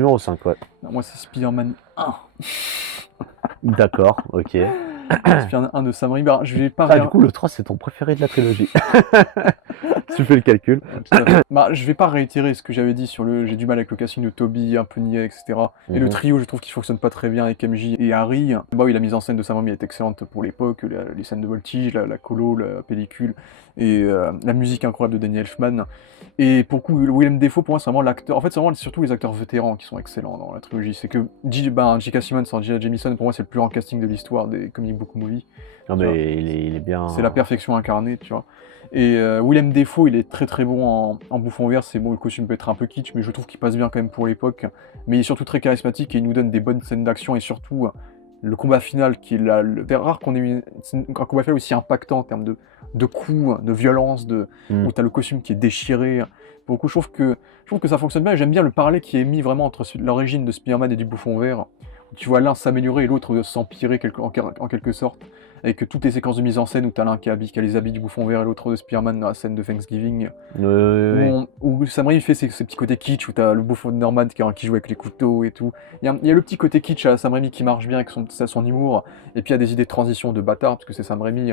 numéro 5, ouais. Non, moi, c'est Spider-Man 1. D'accord, ok. Spider-Man 1 de Sam Raimi. Bah, je vais pas Du coup, le 3, c'est ton préféré de la trilogie. Tu fais le calcul. Bah, je vais pas réitérer ce que j'avais dit sur le. J'ai du mal avec le casting de Toby, un peu niais, etc. Et le trio, je trouve qu'il fonctionne pas très bien avec MJ et Harry. Bah oui, la mise en scène de Sam Raimi est excellente pour l'époque, les scènes de voltige, la colo, la pellicule, et la musique incroyable de Danny Elfman. Et pour le coup, Willem Dafoe, pour moi, c'est vraiment l'acteur. En fait, c'est vraiment surtout les acteurs vétérans qui sont excellents dans la trilogie. C'est que J.K. Simmons, J.J. Jameson, pour moi, c'est le plus grand casting de l'histoire des comic book movies. Non, mais il est bien. C'est la perfection incarnée, tu vois. Et Willem Dafoe, il est très très bon en bouffon vert. C'est bon, le costume peut être un peu kitsch, mais je trouve qu'il passe bien quand même pour l'époque. Mais il est surtout très charismatique et il nous donne des bonnes scènes d'action et surtout le combat final qui est là. C'est rare qu'on ait eu un combat final aussi impactant en termes de coups, de violence, où t'as le costume qui est déchiré. Pour le coup, je trouve que ça fonctionne bien et j'aime bien le parallèle qui est mis vraiment entre l'origine de Spider-Man et du bouffon vert. Tu vois l'un s'améliorer et l'autre s'empirer en quelque sorte. Avec toutes les séquences de mise en scène où t'as l'un qui a les habits du bouffon vert et l'autre de Spider-Man dans la scène de Thanksgiving. Où Sam Raimi fait ses petits côtés kitsch, où t'as le bouffon de Norman qui joue avec les couteaux et tout. Il y a le petit côté kitsch à Sam Raimi qui marche bien avec son humour. Et puis il y a des idées de transition de bâtard, parce que c'est Sam Raimi.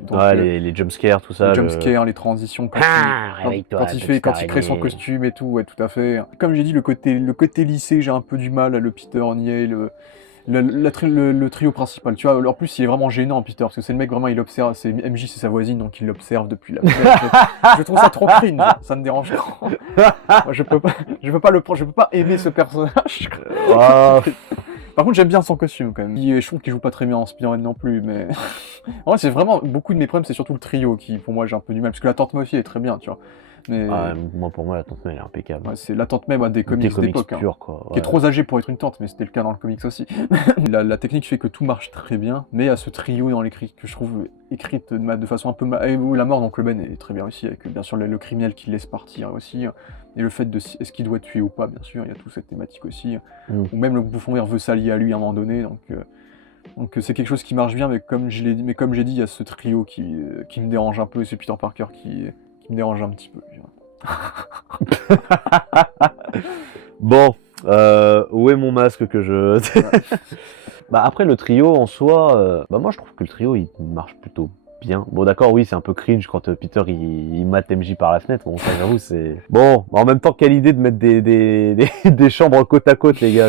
Donc, les jumpscares, tout ça. Les jumpscares, les transitions, quand il crée son costume et tout, ouais, tout à fait. Comme j'ai dit, le côté lycée, j'ai un peu du mal, le Peter niais, le trio principal, tu vois, en plus il est vraiment gênant Peter, parce que c'est le mec vraiment, il observe, c'est MJ, c'est sa voisine, donc il l'observe depuis la fenêtre. Je trouve ça trop cringe, ça me dérange trop. Moi, je peux pas aimer ce personnage. Par contre, j'aime bien son costume quand même. Je trouve qu'il joue pas très bien en Spider-Man non plus, mais en vrai, c'est vraiment beaucoup de mes problèmes, c'est surtout le trio qui, pour moi, j'ai un peu du mal, parce que la Tante Murphy est très bien, tu vois. Mais... pour moi, la Tante May, elle est impeccable. Ouais, c'est la Tante May des comics d'époque, pure, quoi. Ouais. Qui est trop âgée pour être une tante, mais c'était le cas dans le comics aussi. la technique fait que tout marche très bien, mais il y a ce trio dans l'écrit que je trouve écrite de façon un peu... où la mort d'Oncle Ben est très bien aussi, avec bien sûr le criminel qui laisse partir aussi, et le fait de est-ce qu'il doit tuer ou pas, bien sûr, il y a toute cette thématique aussi, ou même le bouffon vert veut s'allier à lui à un moment donné, donc c'est quelque chose qui marche bien, mais comme j'ai dit, il y a ce trio qui me dérange un peu, et c'est Peter Parker qui me dérange un petit peu. Bon, où est mon masque que je... Bah après le trio en soi, moi je trouve que le trio il marche plutôt bien. Bon d'accord, oui c'est un peu cringe quand Peter il mate MJ par la fenêtre, bon ça j'avoue c'est... Bon, en même temps quelle idée de mettre des chambres côte à côte les gars,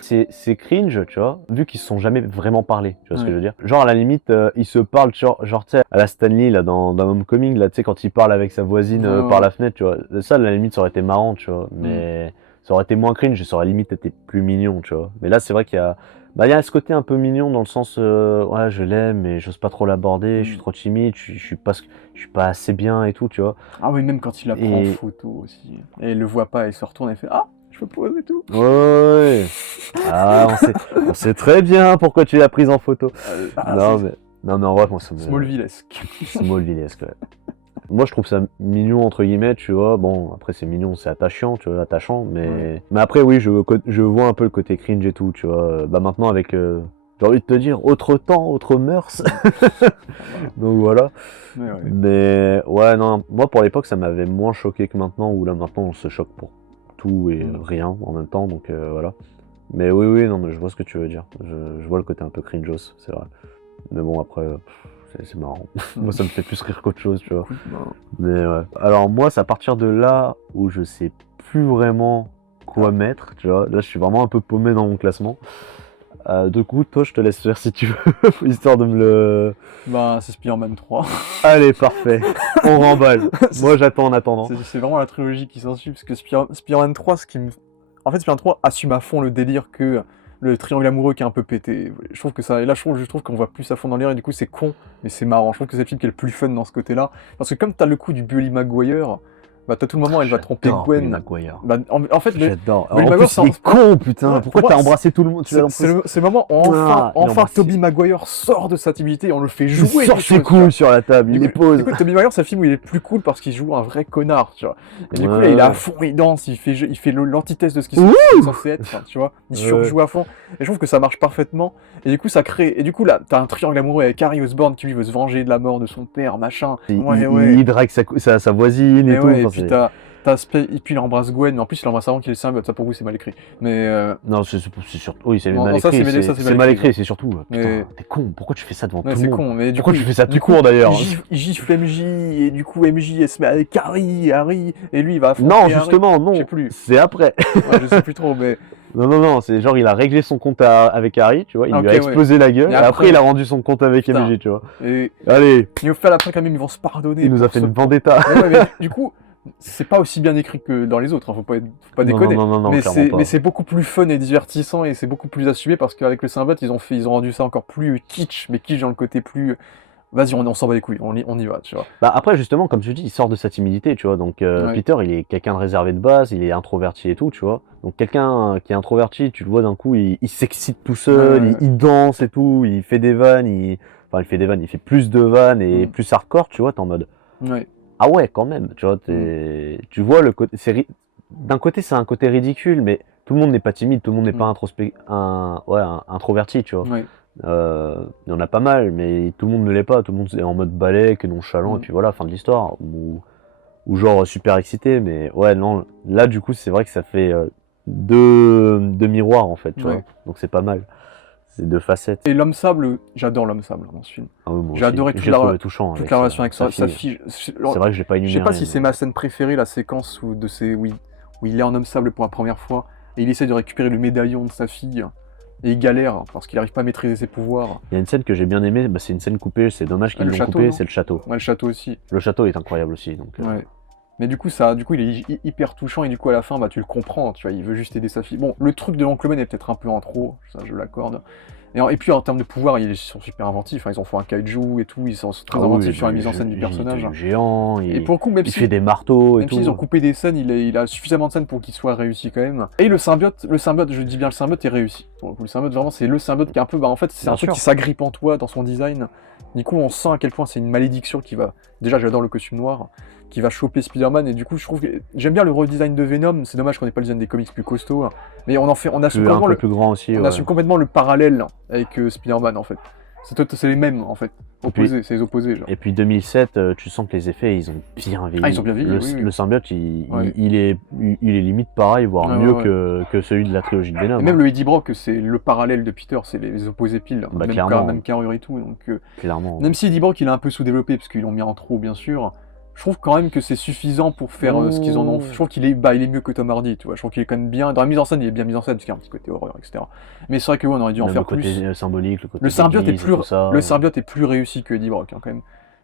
c'est cringe, tu vois, vu qu'ils se sont jamais vraiment parlé, tu vois ce que je veux dire. Genre à la limite, ils se parlent, genre tu sais, à la Stanley là dans Homecoming, là tu sais quand il parle avec sa voisine par la fenêtre, tu vois. Ça à la limite ça aurait été marrant, tu vois, mais ça aurait été moins cringe, ça aurait limite été plus mignon, tu vois. Mais là c'est vrai qu'il y a... il y a ce côté un peu mignon dans le sens, ouais je l'aime mais j'ose pas trop l'aborder, je suis trop timide, je suis pas assez bien et tout, tu vois. Ah oui, même quand il la prend en photo aussi. Et elle le voit pas, elle se retourne et fait « Ah, je me pose et tout ». Ouais. Ah, on sait très bien pourquoi tu l'as prise en photo. Non mais en vrai, moi ça me... Smallvillesque. Smallvillesque, ouais. Moi je trouve ça mignon entre guillemets, tu vois. Bon après c'est mignon, c'est attachant, tu vois, mais après oui, je vois un peu le côté cringe et tout, tu vois. Bah maintenant avec j'ai envie de te dire autre temps, autre mœurs. Donc voilà. Mais ouais non, moi pour l'époque ça m'avait moins choqué que maintenant, où là maintenant on se choque pour tout et rien en même temps, donc voilà. Mais oui non mais je vois ce que tu veux dire. Je vois le côté un peu cringeos, c'est vrai. Mais bon après c'est marrant. Moi ça me fait plus rire qu'autre chose, tu vois. Mais ouais. Alors moi c'est à partir de là où je sais plus vraiment quoi mettre, tu vois. Là je suis vraiment un peu paumé dans mon classement. Du coup toi je te laisse faire si tu veux, histoire de me le... Bah c'est Spider-Man 3. Allez parfait, on remballe. Moi j'attends en attendant. C'est vraiment la trilogie qui s'ensuit, parce que Spider-Man 3, en fait Spider-Man 3 assume à fond le délire que le triangle amoureux qui est un peu pété. Je trouve que ça, et là je trouve qu'on va plus à fond dans l'air, et du coup c'est con, mais c'est marrant. Je trouve que c'est le film qui est le plus fun dans ce côté-là, parce que comme t'as le coup du Bully Maguire, bah t'as tout le moment elle va tromper Gwen. Bah, en fait j'adore. En plus c'est con putain. Ouais, pourquoi t'as embrassé tout le monde? C'est le moment où enfin Tobey Maguire sort de sa timidité et on le fait jouer. Il sort ses couilles sur la table, il les pose. Du coup Tobey Maguire c'est un film où il est plus cool parce qu'il joue un vrai connard, tu vois. Et du coup là il est à fond, il danse, il fait l'antithèse de ce qu'il est censé être, enfin, tu vois. Il surjoue à fond. Et je trouve que ça marche parfaitement. Et du coup ça crée, et du coup là t'as un triangle amoureux avec Harry Osborn qui lui veut se venger de la mort de son père, machin. Il drague sa voisine et tout. puis c'est... et puis il embrasse Gwen, mais en plus il embrasse avant qu'il ait le symbiote, ça pour vous c'est mal écrit. Mais Non, c'est surtout... Oui, c'est Non, mal ça, écrit, c'est- ça, c'est mal écrit, c'est surtout... Mais- Putain, t'es con, pourquoi tu fais ça devant ouais, tout c'est le monde? con, mais du Pourquoi coup, tu fais ça du tout coup, court, d'ailleurs? il gifle MJ, et du coup MJ elle se met avec Harry, et lui il va affronter Non, Harry. justement, Je sais non, plus. c'est après. Ouais, je sais plus trop, mais Non, c'est genre, il a réglé son compte avec Harry, tu vois, il Ah, lui a ok, explosé la gueule, Et et après, après- il a rendu son compte avec Putain. MJ, tu vois. et Allez, au final après quand même ils vont se pardonner. il nous a pour fait ce- une vendetta. Mais ouais, mais du coup, c'est pas aussi bien écrit que dans les autres, hein, faut pas déconner. Non, mais clairement pas. mais c'est beaucoup plus fun et divertissant et c'est beaucoup plus assumé parce qu'avec le symbiote ils ont rendu ça encore plus kitsch, mais kitsch dans le côté plus. Vas-y, on s'en bat les couilles, on y va, tu vois. Bah après, justement, comme tu dis, il sort de sa timidité, tu vois. Donc, Ouais. Peter, il est quelqu'un de réservé de base, il est introverti et tout, tu vois. Donc, quelqu'un qui est introverti, tu le vois d'un coup, il s'excite tout seul, Ouais. il danse et tout, il fait des vannes, il fait plus de vannes et Mm. plus hardcore, tu vois. T'es en mode, Ouais. ah ouais, quand même, tu vois. Tu vois le côté. D'un côté, c'est un côté ridicule, mais tout le monde n'est pas timide, tout le monde n'est pas introverti, tu vois. Ouais. Il y en a pas mal, mais tout le monde ne l'est pas. Tout le monde est en mode balai, que nonchalant, Mm. et puis voilà, fin de l'histoire. Ou genre super excité, mais ouais, non. Là, du coup, c'est vrai que ça fait deux miroirs, en fait, tu Ouais. vois. Donc c'est pas mal. C'est deux facettes. Et l'homme sable, j'adore l'homme sable dans ce film. Ah oui, moi j'ai aussi. adoré J'ai trouvé touchant Toute avec la relation avec sa fille. fille. C'est vrai que je l'ai pas Je énuméré. sais pas si c'est mais- ma scène préférée, la séquence où il est en homme sable pour la première fois, et il essaie de récupérer le médaillon de sa fille, et il galère parce qu'il arrive pas à maîtriser ses pouvoirs. Il y a une scène que j'ai bien aimée, bah, c'est une scène coupée, c'est dommage qu'ils le l'ont château, coupée, non c'est le château. Ouais, le château aussi. Le château est incroyable aussi, donc... Ouais. Mais du coup, il est hyper touchant, et du coup, à la fin, bah, tu le comprends, tu vois, il veut juste aider sa fille. Bon, le truc de l'oncle Ben est peut-être un peu en trop, ça, je l'accorde. Et puis, en termes de pouvoir, ils sont super inventifs, hein, ils ont fait un kaiju et tout, ils sont très Ah oui, inventifs sur la mise en scène du personnage. Il est géant, Et pour le coup, même il si fait des marteaux et Même tout. s'ils ont coupé des scènes, il a suffisamment de scènes pour qu'il soit réussi quand même. Et le symbiote, je dis bien le symbiote est réussi. Pour le coup, le symbiote, vraiment, c'est le symbiote qui est un peu, bah en fait, c'est Bien un truc sûr. qui s'agrippe en toi dans son design. Du coup, on sent à quel point c'est une malédiction qui va. Déjà, j'adore le costume noir, qui va choper Spider-Man. Et du coup, je trouve que j'aime bien le redesign de Venom. C'est dommage qu'on ait pas le design des comics plus costauds. Mais on assume Un complètement peu plus grand aussi. on ouais. assume complètement le parallèle avec Spider-Man en fait. C'est les mêmes en fait. Opposés, c'est les opposés genre. Et puis 2007, tu sens que les effets, ils ont bien vieilli. Ah, ils ont bien vieilli, oui. Le symbiote, Ouais. il est limite pareil, voire Ouais, mieux ouais. que celui de la trilogie de Venom. Et même le Eddie Brock, c'est le parallèle de Peter, c'est les opposés piles, Bah, même clairement. même carrure et tout. Donc, Clairement. même si Eddie Brock il est un peu sous-développé parce qu'ils l'ont mis en trop, bien sûr, je trouve quand même que c'est suffisant pour faire ce qu'ils en ont. Je trouve qu'il est, il est mieux que Tom Hardy, tu vois. Je trouve qu'il est quand même bien. Dans la mise en scène, il est bien mis en scène parce qu'il y a un petit côté horreur, etc. Mais c'est vrai que on aurait dû en Même faire le côté plus. symbolique, le côté Le symbiote est d'église et tout ça. le symbiote est plus réussi que Eddie Brock, hein, quand même.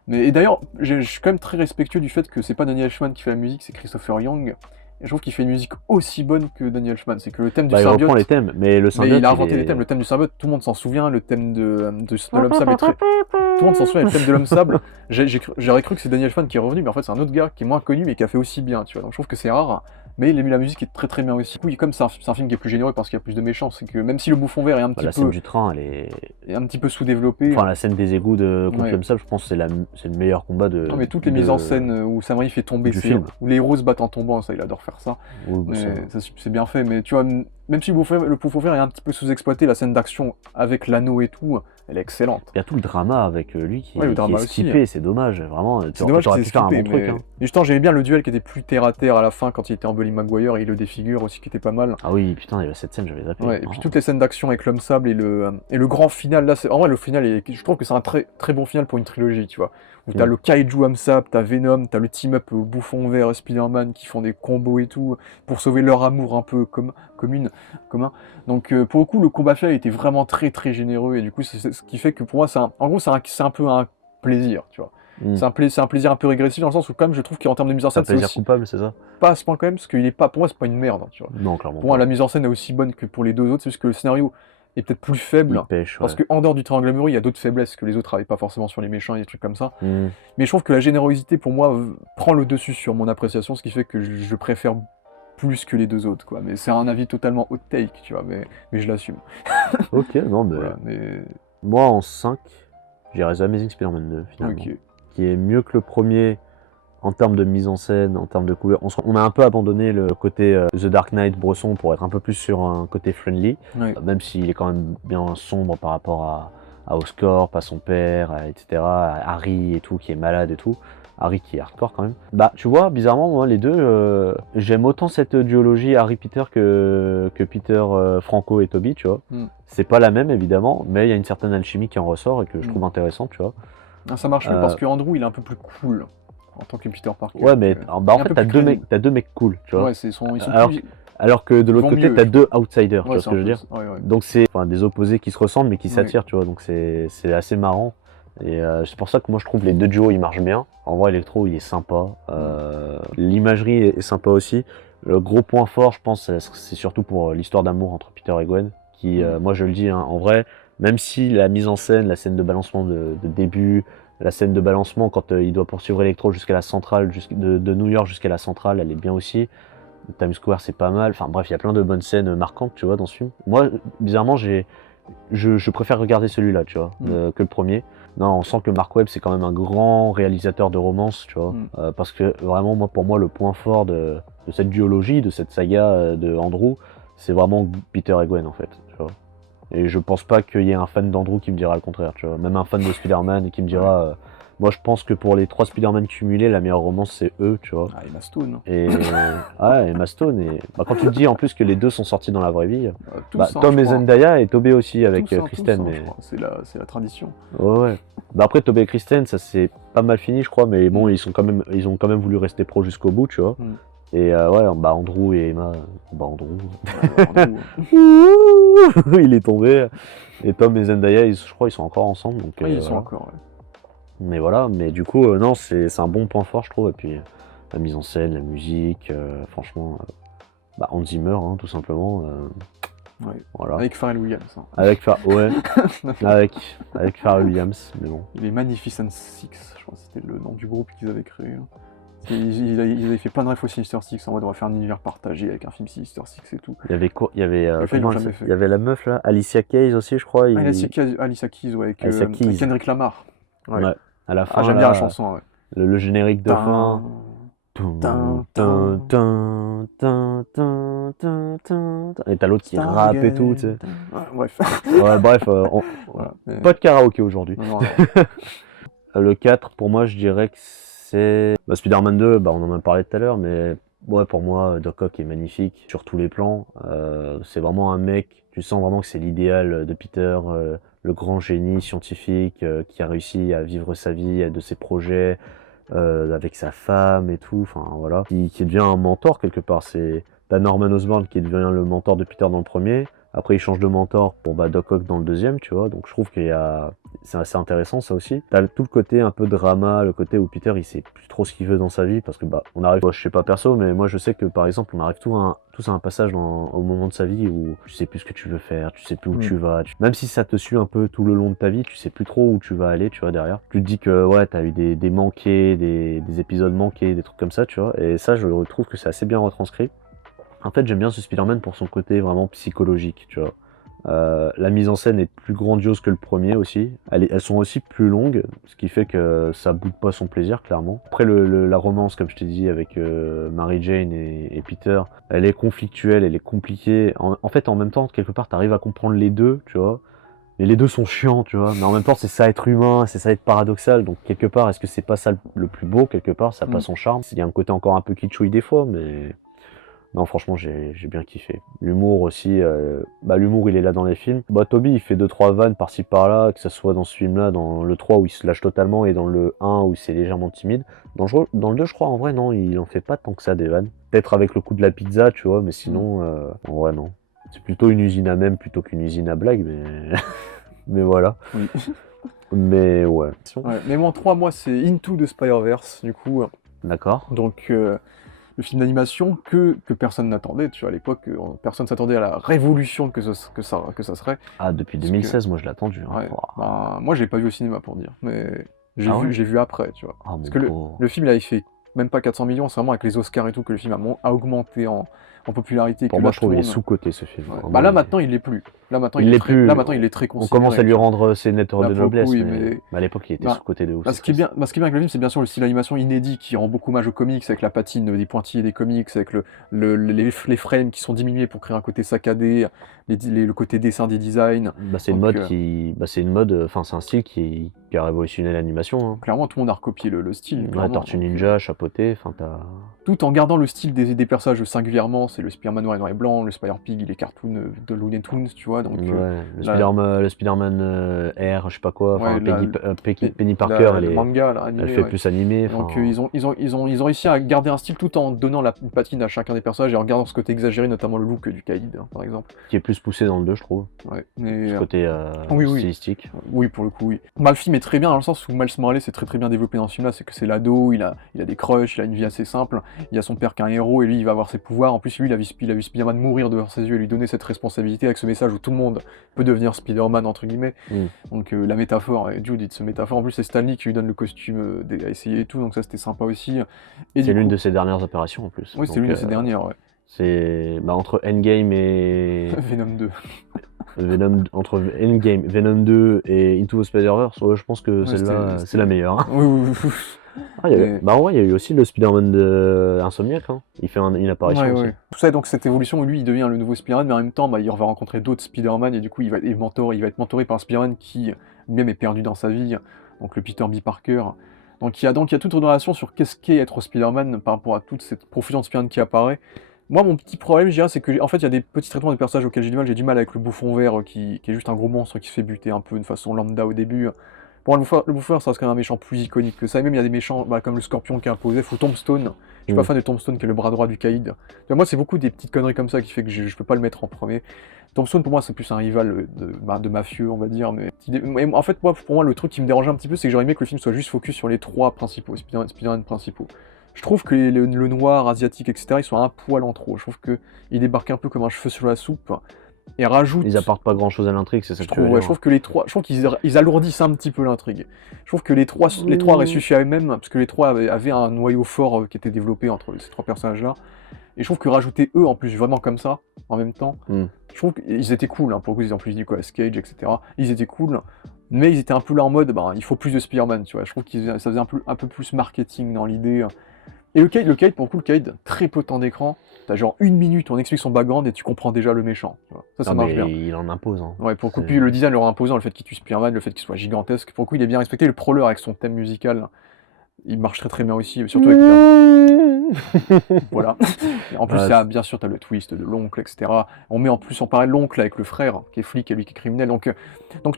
Et d'ailleurs, je suis quand même très respectueux du fait que c'est pas Danny Elfman qui fait la musique, c'est Christopher Young. Et je trouve qu'il fait une musique aussi bonne que Danny Elfman. C'est que le thème du Bah, il symbiote. reprend les thèmes, mais le symbiote. Mais il a inventé est- les thèmes. Le thème du symbiote, tout le monde s'en souvient. Le thème de l'homme sable est très. Tout le monde s'en souvient. Le thème de l'homme sable. J'aurais cru que c'est Daniel Elfman qui est revenu, mais en fait, c'est un autre gars qui est moins connu, mais qui a fait aussi bien, tu vois. Donc je trouve que c'est rare. Mais la musique est très très bien aussi. Oui, comme c'est un film qui est plus généreux parce qu'il y a plus de méchants, c'est que même si le bouffon vert est un Bah, la petit scène peu, du train, elle est. sous-développé. Enfin, la scène des égouts de contre Ouais. l'homme sable, je pense que c'est le meilleur combat de. Non, mais toutes les mises en scène où Sam Raimi fait tomber du film. où les héros se battent en tombant, ça, il adore faire ça. Oui, bah, Mais c'est bien fait. Mais tu vois, même si le bouffon vert est un petit peu sous-exploité, la scène d'action avec l'anneau et tout, elle est excellente. Il y a tout le drama avec lui qui, Ouais, le qui drama est aussi, skippé, c'est dommage, vraiment. C'est dommage T'aurais qu'il pu s'est faire un skippé, bon truc. mais... Hein. Et justement, j'aimais bien le duel qui était plus terre à terre à la fin quand il était en Bully Maguire, et il le défigure aussi qui était pas mal. Ah oui, putain, il y avait cette scène, j'avais zappé. Ouais, et Oh. puis toutes les scènes d'action avec l'homme sable et le grand final, là, en vrai, le final, je trouve que c'est un très, très bon final pour une trilogie, tu vois. Où t'as Ouais. le Kaiju homme sable, t'as Venom, t'as le team-up Bouffon Vert et Spider-Man qui font des combos et tout, pour sauver leur amour un peu commun. Donc, pour le coup, le combat final était vraiment très, très généreux, et du coup, c'est ce qui fait que pour moi, en gros, c'est un peu un plaisir, tu vois. Mm. C'est un plaisir un peu régressif dans le sens où, quand même, je trouve qu'en termes de mise en C'est un scène, c'est plaisir aussi coupable, c'est ça? pas à ce point quand même, parce qu'il est pas, pour moi, c'est pas une merde, hein, tu vois. Non, clairement. Pour moi, pas. la mise en scène est aussi bonne que pour les deux autres, c'est juste que le scénario est peut-être plus faible, Il pêche, parce ouais. qu'en dehors du triangle amoureux, il y a d'autres faiblesses que les autres n'avaient pas forcément sur les méchants et des trucs comme ça. Mm. Mais je trouve que la générosité, pour moi, prend le dessus sur mon appréciation, ce qui fait que je préfère plus que les deux autres, quoi. Mais c'est un avis totalement hot take, tu vois, mais je l'assume. Ok, non, mais. Voilà, mais... Moi, en 5, j'irais The Amazing Spider-Man 2, finalement. Ok. Qui est mieux que le premier en termes de mise en scène, en termes de couleur. On a un peu abandonné le côté The Dark Knight Bresson pour être un peu plus sur un côté friendly, Ouais. même s'il est quand même bien sombre par rapport à Oscorp, à son père, etc., à Harry et tout, qui est malade et tout. Harry qui est hardcore quand même. Bah, tu vois, bizarrement, moi, les deux, j'aime autant cette duologie Harry-Peter que Peter, Franco et Toby, tu vois. C'est pas la même, évidemment, mais il y a une certaine alchimie qui en ressort et que je trouve intéressante, tu vois. Ça marche mieux parce que Andrew, il est un peu plus cool en tant que Peter Parker. Ouais, mais bah, en fait, t'as deux mecs cool, tu vois. Ouais, ils sont plus... Alors que de l'autre côté, t'as deux outsiders, tu vois ce que je veux dire. Ouais. Donc c'est des opposés qui se ressemblent mais qui s'attirent, tu vois. Donc c'est assez marrant. Et c'est pour ça que moi je trouve les deux duos ils marchent bien. En vrai, Electro il est sympa. L'imagerie est sympa aussi. Le gros point fort, je pense, c'est surtout pour l'histoire d'amour entre Peter et Gwen. Qui, moi je le dis, hein, en vrai, même si la mise en scène, la scène de balancement de début, la scène de balancement quand il doit poursuivre Electro jusqu'à la centrale, de New York jusqu'à la centrale, elle est bien aussi. Times Square c'est pas mal, enfin bref il y a plein de bonnes scènes marquantes tu vois dans ce film. Moi bizarrement je préfère regarder celui-là tu vois que le premier. Non, on sent que Mark Webb c'est quand même un grand réalisateur de romance tu vois, parce que vraiment moi pour moi le point fort de cette duologie, de cette saga de Andrew, c'est vraiment Peter et Gwen en fait tu vois. Et je pense pas qu'il y ait un fan d'Andrew qui me dira le contraire tu vois, même un fan de Spider-Man qui me dira moi je pense que pour les 3 Spider-Man cumulés, la meilleure romance c'est eux, tu vois. Ah, Emma Stone. Et Emma Stone. Et bah, quand tu te dis en plus que les deux sont sortis dans la vraie vie, tous, Tom et Zendaya et Tobey aussi avec Kristen. Mais... C'est la tradition. Ouais. Bah après Tobey et Kristen, ça s'est pas mal fini je crois, mais bon ils ont quand même voulu rester pro jusqu'au bout, tu vois. Et bah Andrew et Emma, Andrew. Il est tombé. Et Tom et Zendaya, je crois ils sont encore ensemble. Donc, ils sont encore. Ouais. Mais voilà, mais du coup, non, c'est un bon point fort, je trouve. Et puis, la mise en scène, la musique, franchement, Hans Zimmer, hein, tout simplement. Voilà. Avec Pharrell Williams. Hein. Avec Pharrell Williams, mais bon. Les Magnificent Six, je crois que c'était le nom du groupe qu'ils avaient créé. Hein. Ils avaient fait plein de refs au Sinister Six en mode on va faire un univers partagé avec un film Sinister Six et tout. Il y avait quoi? Il y avait la meuf là, Alicia Keys aussi, je crois. Alicia Keys, ouais, avec Kendrick Lamar. Ouais. À la fin, j'aime bien la chanson, ouais. Le générique de fin. Et t'as l'autre qui rappe et tout, tu sais. Bref. Ouais, bref, pas de karaoké aujourd'hui. Le 4, pour moi, je dirais que c'est... Spider-Man 2, on en a parlé tout à l'heure, mais ouais, pour moi, Doc Ock est magnifique sur tous les plans. C'est vraiment un mec, tu sens vraiment que c'est l'idéal de Peter, le grand génie scientifique qui a réussi à vivre sa vie, de ses projets, avec sa femme et tout, enfin voilà, qui devient un mentor quelque part. T'as Norman Osborn qui devient le mentor de Peter dans le premier, après il change de mentor pour Doc Ock dans le deuxième, tu vois, donc je trouve c'est assez intéressant ça aussi. T'as tout le côté un peu drama, le côté où Peter il sait plus trop ce qu'il veut dans sa vie, parce que on arrive, je sais pas perso, mais moi je sais que par exemple on arrive tous à un passage au moment de sa vie où tu sais plus ce que tu veux faire, tu sais plus où tu vas, même si ça te suit un peu tout le long de ta vie, tu sais plus trop où tu vas aller, tu vois, derrière. Tu te dis que ouais, t'as eu des manqués, des épisodes manqués, des trucs comme ça, tu vois, et ça je trouve que c'est assez bien retranscrit. En fait, j'aime bien ce Spider-Man pour son côté vraiment psychologique, tu vois. La mise en scène est plus grandiose que le premier aussi. Elles sont aussi plus longues, ce qui fait que ça boude pas son plaisir, clairement. Après, la romance, comme je t'ai dit, avec Mary Jane et Peter, elle est conflictuelle, elle est compliquée. En fait, en même temps, quelque part, t'arrives à comprendre les deux, tu vois. Mais les deux sont chiants, tu vois. Mais en même temps, c'est ça être humain, c'est ça être paradoxal. Donc, quelque part, est-ce que c'est pas ça le plus beau, quelque part? Ça n'a pas son charme. Il y a un côté encore un peu kitschouille des fois, mais... Non, franchement, j'ai bien kiffé. L'humour aussi, l'humour il est là dans les films. Toby il fait 2-3 vannes par-ci par-là, que ce soit dans ce film-là, dans le 3 où il se lâche totalement et dans le 1 où c'est légèrement timide. Dans le 2, je crois, en vrai, non, il en fait pas tant que ça des vannes. Peut-être avec le coup de la pizza, tu vois, mais sinon, en vrai, non. C'est plutôt une usine à mème plutôt qu'une usine à blague, mais... mais voilà. Oui. Mais ouais. Mais mon 3, moi, c'est Into the Spider-Verse, du coup. D'accord. Donc... le film d'animation que personne n'attendait, tu vois, à l'époque, personne s'attendait à la révolution que ça serait. Ah, depuis 2016, moi je l'ai attendu. Hein. Ouais, moi je l'ai pas vu au cinéma pour dire, mais j'ai vu après, tu vois. Parce que le film il avait fait même pas 400 millions, c'est vraiment avec les Oscars et tout que le film a augmenté en en popularité. Pour que moi, là, je trouve qu'il est tourne. sous-coté ce film. Ouais. Vraiment, Bah là maintenant il l'est plus. Là maintenant Il l'est plus. Là maintenant il est très On considéré. commence à lui rendre ses lettres Là, de pour le coup, noblesse, oui, mais à l'époque, il était bah, sous-coté de ouf. bah, c'est ce qui est triste. bien, ce qui est bien avec le film, c'est bien sûr le style d'animation inédit qui rend beaucoup hommage aux comics, avec la patine des pointillés des comics, avec les frames qui sont diminués pour créer un côté saccadé, le côté dessin des designs. Bah, c'est une Donc, mode c'est une mode, enfin, c'est un style qui a révolutionné l'animation. Hein. clairement, tout le monde a recopié le style. Ouais, Clairement. Tortue Donc, Ninja, chapeauté, enfin, tout en gardant le style des personnages singulièrement, c'est le Spider-Man noir et blanc, le Spider-Pig, il est cartoon de Looney Tunes, tu vois. Donc, ouais, là- le Spider-Man R, je sais pas quoi, enfin, Ouais, Penny Parker, le manga, là, animé, elle fait ouais. plus animé. Donc enfin, ils ont réussi à garder un style tout en donnant une patine à chacun des personnages et en gardant ce côté exagéré, notamment le look du Kaïd, hein, par exemple. qui est plus poussé dans le 2, je trouve. Ouais, mais, Ce côté oui. stylistique. Oui, pour le coup, oui. Bah, le film est très bien dans le sens où Miles Morales est très très bien développé dans ce film-là, c'est que c'est l'ado, il a des crushs, il a une vie assez simple, il a son père qui est un héros et lui il va avoir ses pouvoirs. En plus lui il a vu Spider-Man mourir devant ses yeux et lui donner cette responsabilité avec ce message où tout le monde peut devenir Spider-Man entre guillemets. Donc la métaphore, Jude dit de ce métaphore, en plus c'est Stanley qui lui donne le costume à essayer et tout, donc ça c'était sympa aussi. Et C'est du l'une coup- de ses dernières opérations en plus. Oui, c'est Donc, l'une de ces dernières, ouais. C'est entre Endgame et Venom 2. entre Endgame, Venom 2 et Into the Spider-Verse, ouais, je pense que Ouais, celle-là, c'était- c'est la meilleure. Hein. Oui. Ah, il y a eu- Mais- Bah en vrai, il y a eu aussi le Spider-Man de Insomniac. Hein. Il fait une apparition Ouais, aussi. ouais. Tout ça, donc cette évolution où lui il devient le nouveau Spider-Man, mais en même temps bah, il va rencontrer d'autres Spider-Man et du coup il va être mentoré par un Spider-Man qui lui-même est perdu dans sa vie, donc le Peter B. Parker. Donc il y a toute une relation sur qu'est-ce qu'est être Spider-Man par rapport à toute cette profusion de Spider-Man qui apparaît. Moi mon petit problème je dirais c'est que en fait il y a des petits traitements des personnages auxquels j'ai du mal avec le bouffon vert qui est juste un gros monstre qui se fait buter un peu de façon lambda au début. Pour moi, le bouffon vert ça reste quand même un méchant plus iconique que ça, et même il y a des méchants bah, comme le Scorpion qui est imposé, ou Tombstone. Je suis pas fan de Tombstone qui est le bras droit du Kaïd. Tu vois, moi, c'est beaucoup des petites conneries comme ça qui fait que je peux pas le mettre en premier. Tombstone, pour moi, c'est plus un rival de mafieux, on va dire. Mais en fait, pour moi, le truc qui me dérangeait un petit peu, c'est que j'aurais aimé que le film soit juste focus sur les trois principaux, Spider-Man principaux. Je trouve que le noir, asiatique, etc., ils sont un poil en trop. Je trouve qu'ils débarquent un peu comme un cheveu sur la soupe et rajoutent. Ils apportent pas grand-chose à l'intrigue, c'est ça Je que tu veux trouve, ouais, dire. je trouve que les trois, je trouve qu'ils alourdissent un petit peu l'intrigue. Je trouve que les trois auraient suffi à eux-mêmes, parce que les trois avaient un noyau fort qui était développé entre ces trois personnages-là. Et je trouve que rajouter eux en plus vraiment comme ça, en même temps, je trouve qu'ils étaient cool, hein, pour le coup ils ont plus dit quoi, Cage, etc. Ils étaient cool, mais ils étaient un peu là en mode, bah, il faut plus de Spider-Man, tu vois. Je trouve que ça faisait un peu plus marketing dans l'idée. Et le Cade, pour le coup, le Cade, très peu de temps d'écran. T'as genre 1 minute, on explique son background et tu comprends déjà le méchant. Tu vois. Ça marche bien. Il en impose. Hein. Ouais, pour le coup, puis le design leur imposant, le fait qu'il tue Spider-Man, le fait qu'il soit gigantesque. Pour le coup, il est bien respecté. Le prowler avec son thème musical, il marche très très bien aussi, surtout avec voilà. Et en plus, bien sûr, t'as le twist de l'oncle, etc. On met en plus en parallèle l'oncle avec le frère, qui est flic et lui qui est criminel. Donc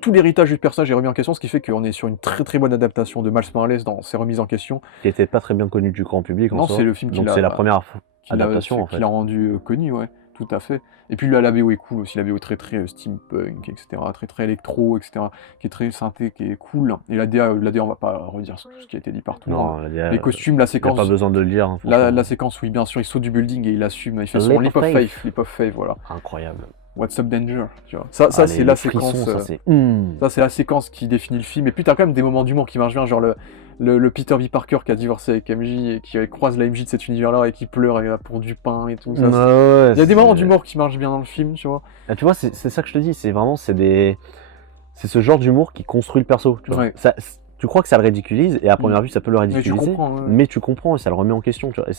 tout l'héritage du personnage est remis en question, ce qui fait qu'on est sur une très très bonne adaptation de Miles Morales dans ses remises en question. Qui était pas très bien connu du grand public. Non, c'est le film qui Donc c'est la première adaptation en fait. Qui l'a rendu connu, ouais, tout à fait. Et puis là, la BO est cool aussi, la BO très très steampunk, etc., très très électro, etc., qui est très synthé, qui est cool. Et la DA, on va pas redire tout ce qui a été dit partout. Non, les costumes, la séquence. Pas besoin de le dire. Hein, la séquence, oui, bien sûr, il saute du building et il assume, il fait son Leap of Faith, voilà. Incroyable. What's Up Danger, tu vois. Ça c'est la séquence. Ça c'est la séquence qui définit le film. Et puis t'as quand même des moments d'humour qui marchent bien, genre le Peter B. Parker qui a divorcé avec MJ et qui croise la MJ de cet univers-là et qui pleure pour du pain et tout ça. Ouais, il y a des moments d'humour qui marchent bien dans le film, tu vois. Ah, tu vois, c'est ça que je te dis, c'est vraiment c'est ce genre d'humour qui construit le perso. Tu vois. Ouais. Tu crois que ça le ridiculise et à première vue ça peut le ridiculiser, mais tu comprends et ça le remet en question. Tu vois.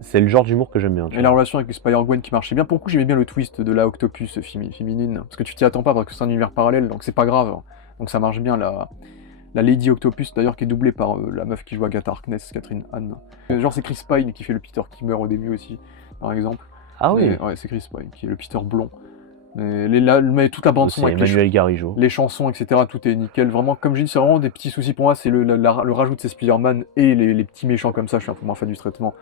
C'est le genre d'humour que j'aime bien. Et la relation avec Spider-Gwen qui marchait bien. Pour le coup, j'aimais bien le twist de la Octopus féminine, parce que tu t'y attends pas parce que c'est un univers parallèle, donc c'est pas grave. Donc ça marche bien. La Lady Octopus d'ailleurs qui est doublée par la meuf qui joue Agatha Harkness, Catherine Hahn. Genre c'est Chris Pine qui fait le Peter qui meurt au début aussi, par exemple. Ah oui. Ouais, c'est Chris Pine qui est le Peter blond. Mais toute la bande son avec Emmanuel Garijo. Les chansons, etc. Tout est nickel. Vraiment, comme j'ai dit, c'est vraiment des petits soucis pour moi. C'est le rajout de ces Spider-Man et les petits méchants comme ça. Je suis un peu moins fan du traitement.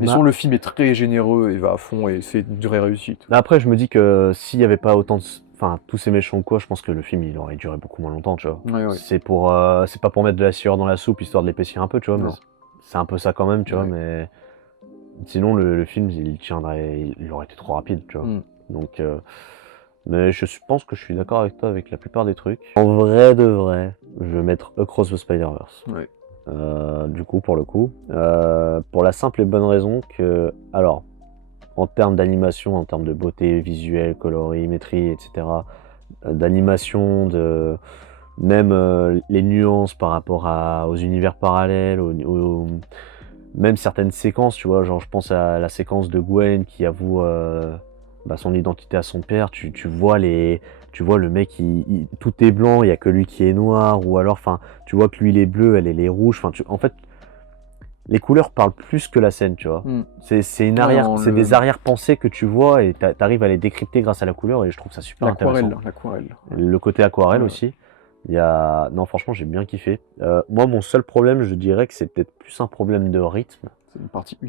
Mais sinon, le film est très généreux et va à fond et c'est une vraie réussite. Après, je me dis que s'il n'y avait pas autant de... Enfin, tous ces méchants ou quoi, je pense que le film il aurait duré beaucoup moins longtemps, tu vois. Ouais. C'est pas pour mettre de la sueur dans la soupe histoire de l'épaissir un peu, tu vois. Mais c'est un peu ça quand même, tu vois. Mais sinon, le film il aurait été trop rapide, tu vois. Donc, mais je pense que je suis d'accord avec toi avec la plupart des trucs. En vrai de vrai, je vais mettre Across the Spider-Verse. Ouais. Du coup, pour la simple et bonne raison que, alors, en termes d'animation, en termes de beauté visuelle, colorimétrie, etc., d'animation, même les nuances par rapport aux univers parallèles, même certaines séquences, tu vois, genre je pense à la séquence de Gwen qui avoue son identité à son père, tu vois le mec, tout est blanc, il y a que lui qui est noir, ou alors, enfin, tu vois que lui il est bleu, elle est rouge, enfin, en fait, les couleurs parlent plus que la scène, tu vois. C'est Ouais, des arrière-pensées que tu vois et t'arrives à les décrypter grâce à la couleur et je trouve ça super intéressant. L'aquarelle. Le côté aquarelle Ouais. aussi. Non, franchement, j'ai bien kiffé. Moi, mon seul problème, je dirais que c'est peut-être plus un problème de rythme. C'est une partie 1.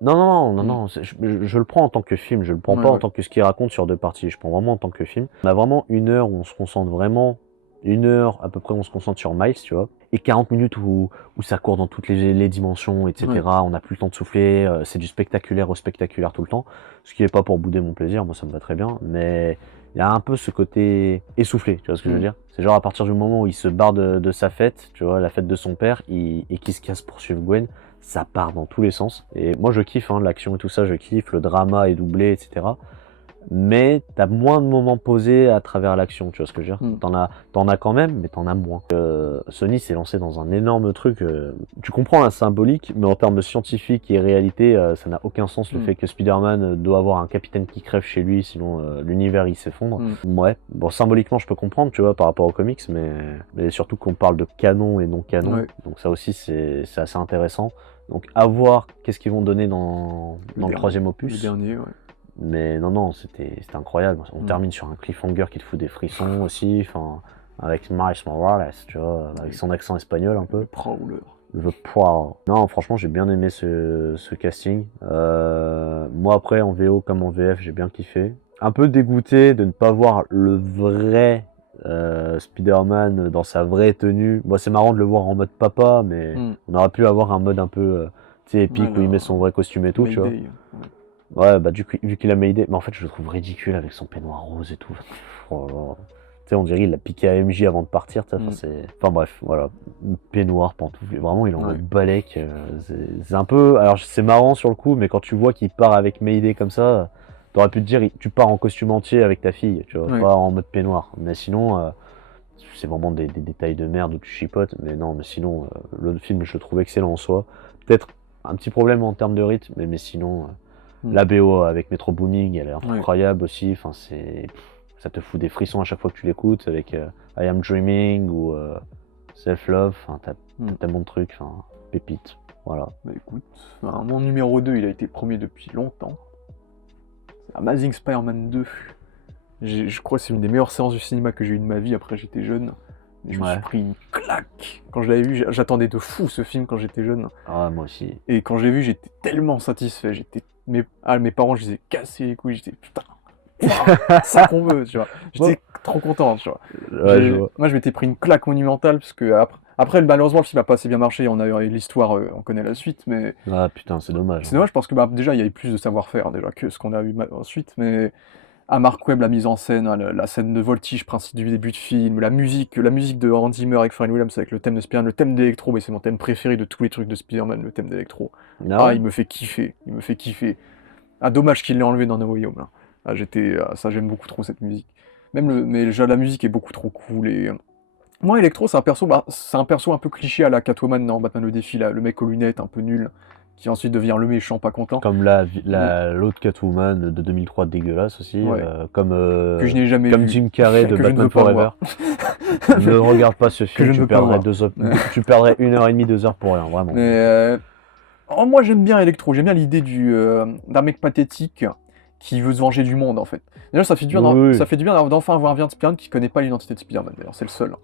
Non, je le prends en tant que film, je le prends Ouais, pas en ouais. tant que ce qu'il raconte sur 2 parties, je prends vraiment en tant que film. On a vraiment 1 heure où on se concentre vraiment, 1 heure à peu près, on se concentre sur Miles, tu vois? Et 40 minutes où ça court dans toutes les dimensions, et Ouais. cetera. On n'a plus le temps de souffler, c'est du spectaculaire au spectaculaire tout le temps. Ce qui est pas pour bouder mon plaisir, moi ça me va très bien, mais il y a un peu ce côté essoufflé, tu vois ce que je veux dire? C'est genre à partir du moment où il se barre de sa fête, tu vois? La fête de son père, et qu'il se casse pour suivre Gwen, ça part dans tous les sens. Et moi je kiffe, hein, l'action et tout ça, je kiffe, le drama est doublé, etc. Mais t'as moins de moments posés à travers l'action, tu vois ce que je veux dire? T'en as quand même, mais t'en as moins. Sony s'est lancé dans un énorme truc. Tu comprends la symbolique, mais en termes scientifiques et réalité, ça n'a aucun sens le fait que Spider-Man doit avoir un capitaine qui crève chez lui, sinon l'univers il s'effondre. Ouais, bon, symboliquement je peux comprendre, tu vois, par rapport aux comics, mais surtout qu'on parle de canon et non canon. Ouais. Donc ça aussi c'est assez intéressant. Donc à voir qu'est-ce qu'ils vont donner dans le 3e Le opus. dernier, ouais. Mais non, c'était incroyable. On termine sur un cliffhanger qui te fout des frissons aussi, enfin, avec Miles Morales, tu vois, avec son accent espagnol un peu. Le Prowler. The Prowl. Non, franchement, j'ai bien aimé ce casting. Moi, après, en VO comme en VF, j'ai bien kiffé. Un peu dégoûté de ne pas voir le vrai Spider-Man dans sa vraie tenue. Bon, c'est marrant de le voir en mode papa, mais on aurait pu avoir un mode un peu épique où il met son vrai costume et tout, tu vois. Ouais, bah vu qu'il a Mayday, mais en fait je le trouve ridicule avec son peignoir rose et tout. Oh là là. Tu sais, on dirait il l'a piqué à MJ avant de partir, tu sais. Enfin bref, voilà. Peignoir, pantoufle, vraiment il est en mode balèque. C'est un peu. Alors c'est marrant sur le coup, mais quand tu vois qu'il part avec Mayday comme ça, t'aurais pu te dire tu pars en costume entier avec ta fille, tu vois, pas en mode peignoir. Mais sinon, c'est vraiment des détails de merde où tu chipotes, mais non, mais sinon, le film je le trouve excellent en soi. Peut-être un petit problème en termes de rythme, mais sinon. La BO avec Metro Booming, elle est incroyable aussi. Enfin, ça te fout des frissons à chaque fois que tu l'écoutes avec I Am Dreaming ou Self Love. Enfin, t'as tellement de trucs. Enfin, pépite. Voilà. Bah écoute, mon numéro 2, il a été premier depuis longtemps. C'est Amazing Spider-Man 2. Je crois que c'est une des meilleures séances du cinéma que j'ai eu de ma vie. Après, j'étais jeune. Et je me suis pris une claque. Quand je l'avais vu, j'attendais de fou ce film quand j'étais jeune. Ah, moi aussi. Et quand je l'ai vu, j'étais tellement satisfait. Mes parents, je les ai cassés les couilles. J'étais putain, ça qu'on veut, tu vois. J'étais trop content, tu vois. Moi, je m'étais pris une claque monumentale parce que après, malheureusement, le film a pas assez bien marché. On a eu l'histoire, on connaît la suite, mais. Ah putain, c'est dommage. C'est dommage parce que déjà, il y avait plus de savoir-faire déjà que ce qu'on a eu ensuite, mais. À Mark Webb, la mise en scène, la scène de voltige, principe du début de film, la musique de Hans Zimmer avec Pharrell Williams avec le thème de Spider-Man, le thème d'Electro, mais c'est mon thème préféré de tous les trucs de Spider-Man, le thème d'Electro. Il me fait kiffer, Ah, dommage qu'il l'ait enlevé dans No Way Home, là. Ça, j'aime beaucoup trop cette musique. Mais déjà, la musique est beaucoup trop cool, et... Moi, Electro, c'est un perso un peu cliché à la Catwoman dans Batman le défi, là, le mec aux lunettes, un peu nul, qui ensuite devient le méchant, pas content. Comme l'autre Catwoman de 2003 dégueulasse aussi, comme que je n'ai jamais comme vu. Jim Carrey de Que je ne Batman veux pas Forever. Ne regarde pas ce film, tu perdrais 2 heures, tu perdrais 1h30, 2 heures pour rien, vraiment. Mais moi j'aime bien Electro, j'aime bien l'idée d'un mec pathétique qui veut se venger du monde en fait. Déjà ça fait du bien d'enfin avoir un vient de Spider-Man qui connaît pas l'identité de Spider-Man, d'ailleurs c'est le seul.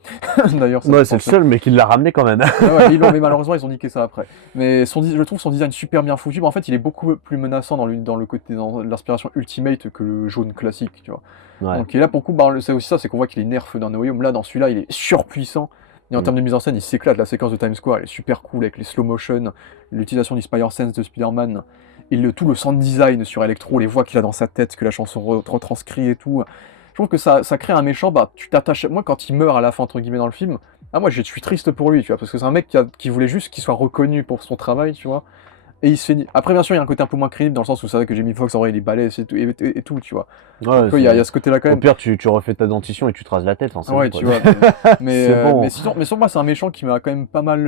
D'ailleurs, ouais, c'est le seul, mais qui l'a ramené quand même. Mais malheureusement ils ont niqué ça après. Mais je trouve son design super bien foutu, mais en fait il est beaucoup plus menaçant dans le côté dans l'inspiration Ultimate que le jaune classique, tu vois. Donc et là pour le coup, c'est aussi ça, c'est qu'on voit qu'il est nerf dans No Way Home. Là dans celui-là il est surpuissant. Et en termes de mise en scène, il s'éclate. La séquence de Times Square, elle est super cool avec les slow motion, l'utilisation du Spider-Sense de Spider-Man, et tout le sound design sur Electro, les voix qu'il a dans sa tête, que la chanson retranscrit et tout. Je trouve que ça crée un méchant, tu t'attaches. Moi, quand il meurt à la fin, entre guillemets, dans le film, moi, je suis triste pour lui, tu vois, parce que c'est un mec qui voulait juste qu'il soit reconnu pour son travail, tu vois. Et il se fait. Après, bien sûr, il y a un côté un peu moins crédible dans le sens où c'est vrai que Jamie Foxx, en vrai, il est balèze et tout, tu vois. Ouais, Donc, il y a ce côté-là quand au même. pire, tu refais ta dentition et tu te rases la tête. Enfin, c'est Ouais, bon, tu quoi. vois. C'est bon. Mais sur moi, c'est un méchant qui m'a quand même pas mal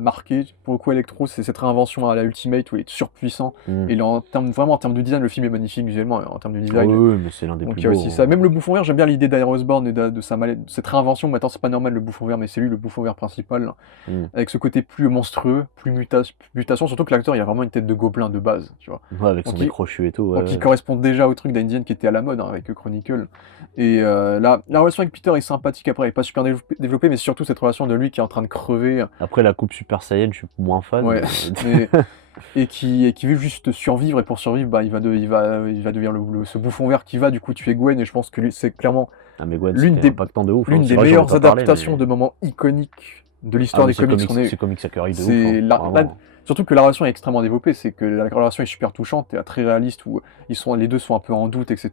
marqué. Pour le coup, Electro, c'est cette réinvention à la Ultimate où il est surpuissant. Mm. Et vraiment, en termes de design, le film est magnifique visuellement, en termes de Ah design. oui, mais c'est l'un des Donc plus il y a beaux. aussi ça. Même le bouffon vert, j'aime bien l'idée d'Air Osborn et de cette réinvention. Maintenant, c'est pas normal le bouffon vert, mais c'est lui le bouffon vert principal. Mm. Avec ce côté plus monstrueux, plus mutation. Surtout que l'acteur, il a vraiment une tête de gobelin de base, tu vois. Ouais, avec son Donc, nez crochu et tout. Ouais, Donc il ouais. correspond déjà au truc d'Indian qui était à la mode avec Chronicle. Et la relation avec Peter est sympathique après, elle est pas super développée, mais surtout cette relation de lui qui est en train de crever. Après, la coupe Super Saiyan, je suis moins fan. Ouais. mais- et qui veut juste survivre, et pour survivre, bah, il va devenir ce bouffon vert qui va du coup tuer Gwen, et je pense que c'est clairement Ah, mais Gwen, l'une c'était des, impactant de ouf. l'une Hein. C'est des vrai, j'aurais meilleures pas parlé, adaptations mais- de moments iconiques de Ah, l'histoire mais des comics qu'on est. c'est comics Sakurai de ouf. C'est Hein. Vraiment. surtout que la relation est extrêmement développée, c'est que la relation est super touchante et très réaliste, où les deux sont un peu en doute, etc.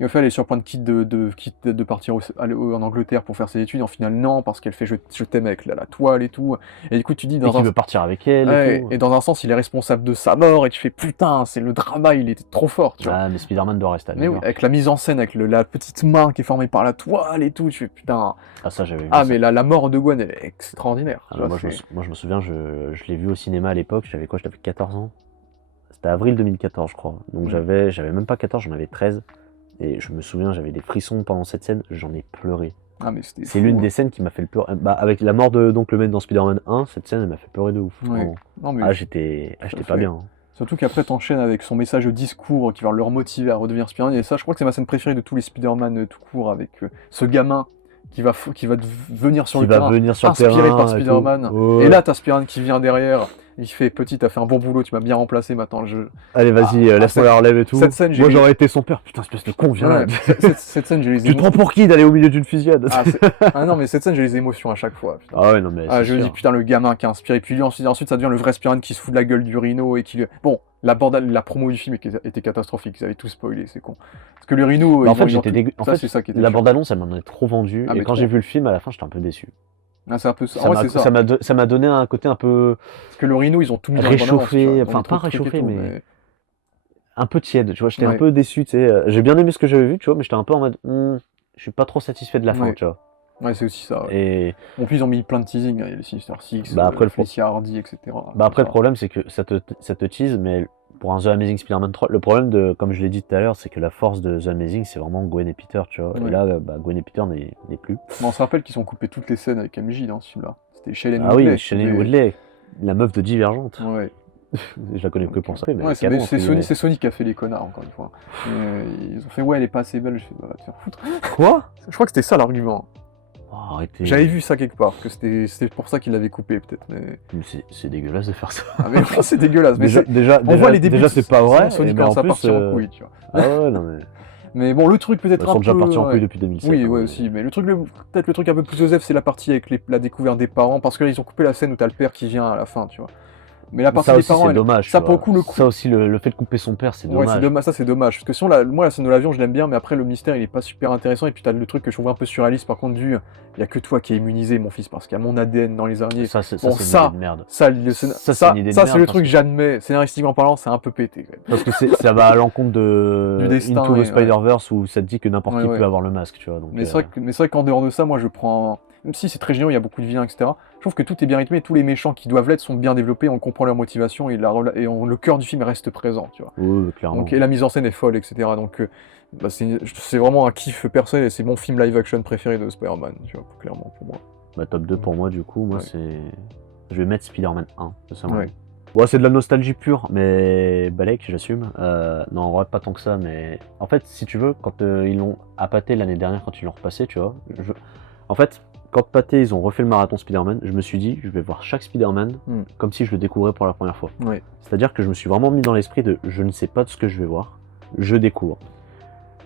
Et au fait, elle est sur le point de partir en Angleterre pour faire ses études, et en final, non, parce qu'elle fait je t'aime avec la toile et tout. Et du coup, tu dis Et dans qui veut partir avec elle ouais, et tout. et dans un sens, il est responsable de sa mort, et tu fais putain, c'est le drama, il était trop fort, tu vois. Ah, mais Spider-Man doit rester à New Mais oui, York. avec la mise en scène, avec la petite main qui est formée par la toile et tout, tu fais putain. Ah, ça, j'avais vu. Ah, ça. mais la mort de Gwen, elle est extraordinaire. Ah, tu vois, moi, c'est- je me souviens, je l'ai vu au cinéma à l'époque. J'avais quoi? J'avais 14 ans. C'était avril 2014, je crois. Donc Mm. j'avais même pas 14, j'en avais 13. Et je me souviens, j'avais des frissons pendant cette scène. J'en ai pleuré. Ah, mais c'était C'est fou, l'une hein. des scènes qui m'a fait le pleurer. Bah, avec la mort de donc le mec dans Spider-Man 1, cette scène, elle m'a fait pleurer de ouf. Ouais. Vraiment. Non, mais Ah, j'étais ça pas fait- bien. Hein. Surtout qu'après, t'enchaînes avec son message de discours qui va le remotiver à redevenir Spider-Man. Et ça, je crois que c'est ma scène préférée de tous les Spider-Man tout court, avec ce gamin qui va venir sur Qui le va terrain, venir sur le inspiré terrain. par et tout. Spider-Man. Ouais. Et là, t'as Spider-Man qui vient derrière. Il fait petit, t'as fait un bon boulot, tu m'as bien remplacé maintenant. Allez, vas-y, laisse-moi la relève et tout. cette scène, j'ai Moi, mis- j'aurais été son père. Putain, espèce de con, viens là. Ouais, cette scène, j'ai les Tu te prends pour qui d'aller au milieu d'une fusillade? Ah non, mais cette scène, j'ai les émotions à chaque fois. Putain. Ah ouais, non, mais. Ah, c'est je me dis sûr. putain, le gamin qui a inspiré. Puis lui, ensuite, ça devient le vrai Spider-Man qui se fout de la gueule du Rhino et qui. Bon, la promo du film était catastrophique, ils avaient tout spoilé, c'est con. Parce que le Rhino. Bah, en ils fait, ont j'étais tout- dégoûté. En ça, fait, c'est ça qui était la chiant. bande-annonce, elle m'en a trop vendu. Ah, Et mais quand trop. j'ai vu le film, à la fin, j'étais un peu déçu. Ah, c'est un peu ça. Ça Ouais, m'a c'est ça. ça m'a donné un côté un peu Parce que le Rhino, ils ont tout mis dans la bande-annonce, réchauffé, tu vois. enfin On est trop pas trucs et réchauffé, tout, mais un peu tiède. Tu vois, j'étais un Ouais. peu déçu. Tu sais, j'ai bien aimé ce que j'avais vu, tu vois, mais j'étais un peu en mode, je suis pas trop satisfait de la fin, Ouais. tu vois. Ouais, c'est aussi ça. Ouais. Et En plus, ils ont mis plein de teasing, il y a les Sinister Six, Bah, après, le Felicia Hardy, etc. bah après, le Ça. problème, c'est que ça te tease, mais pour un The Amazing Spider-Man 3, le problème de, comme je l'ai dit tout à l'heure, c'est que la force de The Amazing, c'est vraiment Gwen et Peter, tu vois. Ouais. Et là, bah, Gwen et Peter n'est plus. Mais on se rappelle qu'ils ont coupé toutes les scènes avec MJ dans ce film-là. C'était Shailene Ah Woodley. oui, Shailene Woodley, la meuf de Divergente. Ouais. Je la connais que pour ça. Mais Ouais, canon, c'est entre guillemets. Sony qui a fait les connards, encore une fois. Ils ont fait, ouais, elle est pas assez belle. Je fais, bah, va te faire foutre. Quoi? Je crois que c'était ça l'argument. Oh, arrêtez. J'avais vu ça quelque part, que c'était pour ça qu'il l'avait coupé, peut-être. Mais... Mais c'est dégueulasse de faire ça. Ah, mais c'est dégueulasse. Mais on voit les débuts. déjà c'est pas vrai. Sony et mais commence en à plus, partir en couille, tu vois. Ah ouais, non mais. Mais bon, le truc peut-être Ils un sont peu. déjà partis en couille ouais. depuis 2007. Oui, hein, ouais mais- aussi, mais peut-être le truc un peu plus osef, c'est la partie avec la découverte des parents, parce que là, ils ont coupé la scène où t'as le père qui vient à la fin, tu vois. Mais la partie Ça des aussi, parents, c'est dommage. ça tu pour le vois. coup, le coup. Ça aussi, le fait de couper son père, c'est Ouais, dommage. c'est dommage, ça c'est dommage, parce que sinon, moi la scène de l'avion, je l'aime bien, mais après le mystère, il est pas super intéressant, et puis t'as le truc que je trouve un peu surréaliste, par contre, il y a que toi qui es immunisé, mon fils, parce qu'il y a mon ADN dans les araignées. Ça, c'est Bon, une ça, idée de merde. Ça, c'est une idée de ça, merde, c'est le parce truc, que- j'admets, scénaristiquement parlant, c'est un peu pété, quand même. Parce que ça va à l'encontre de Du destin, Into the ouais. Spider-Verse où ça te dit que n'importe Ouais, qui ouais. peut avoir le masque, tu vois. Donc, Mais c'est vrai qu'en dehors de ça, moi je prends. Même si c'est très génial, il y a beaucoup de vilains, etc. Je trouve que tout est bien rythmé, tous les méchants qui doivent l'être sont bien développés, on comprend leur motivation et le cœur du film reste présent, tu vois. ouais, clairement. Donc, et la mise en scène est folle, etc. Donc bah, c'est vraiment un kiff personnel et c'est mon film live action préféré de Spider-Man, tu vois, clairement pour moi. Bah, top 2 pour moi, du coup, moi Ouais. c'est. Je vais mettre Spider-Man 1, ça Ouais. Ouais, c'est de la nostalgie pure, mais Balek, j'assume. Non, en vrai, pas tant que ça, mais en fait, si tu veux, quand ils l'ont appâté l'année dernière, quand ils l'ont repassé, tu vois, en fait, quand Pathé, ils ont refait le marathon Spider-Man, je me suis dit, je vais voir chaque Spider-Man comme si je le découvrais pour la première fois. Ouais. C'est-à-dire que je me suis vraiment mis dans l'esprit de je ne sais pas de ce que je vais voir, je découvre.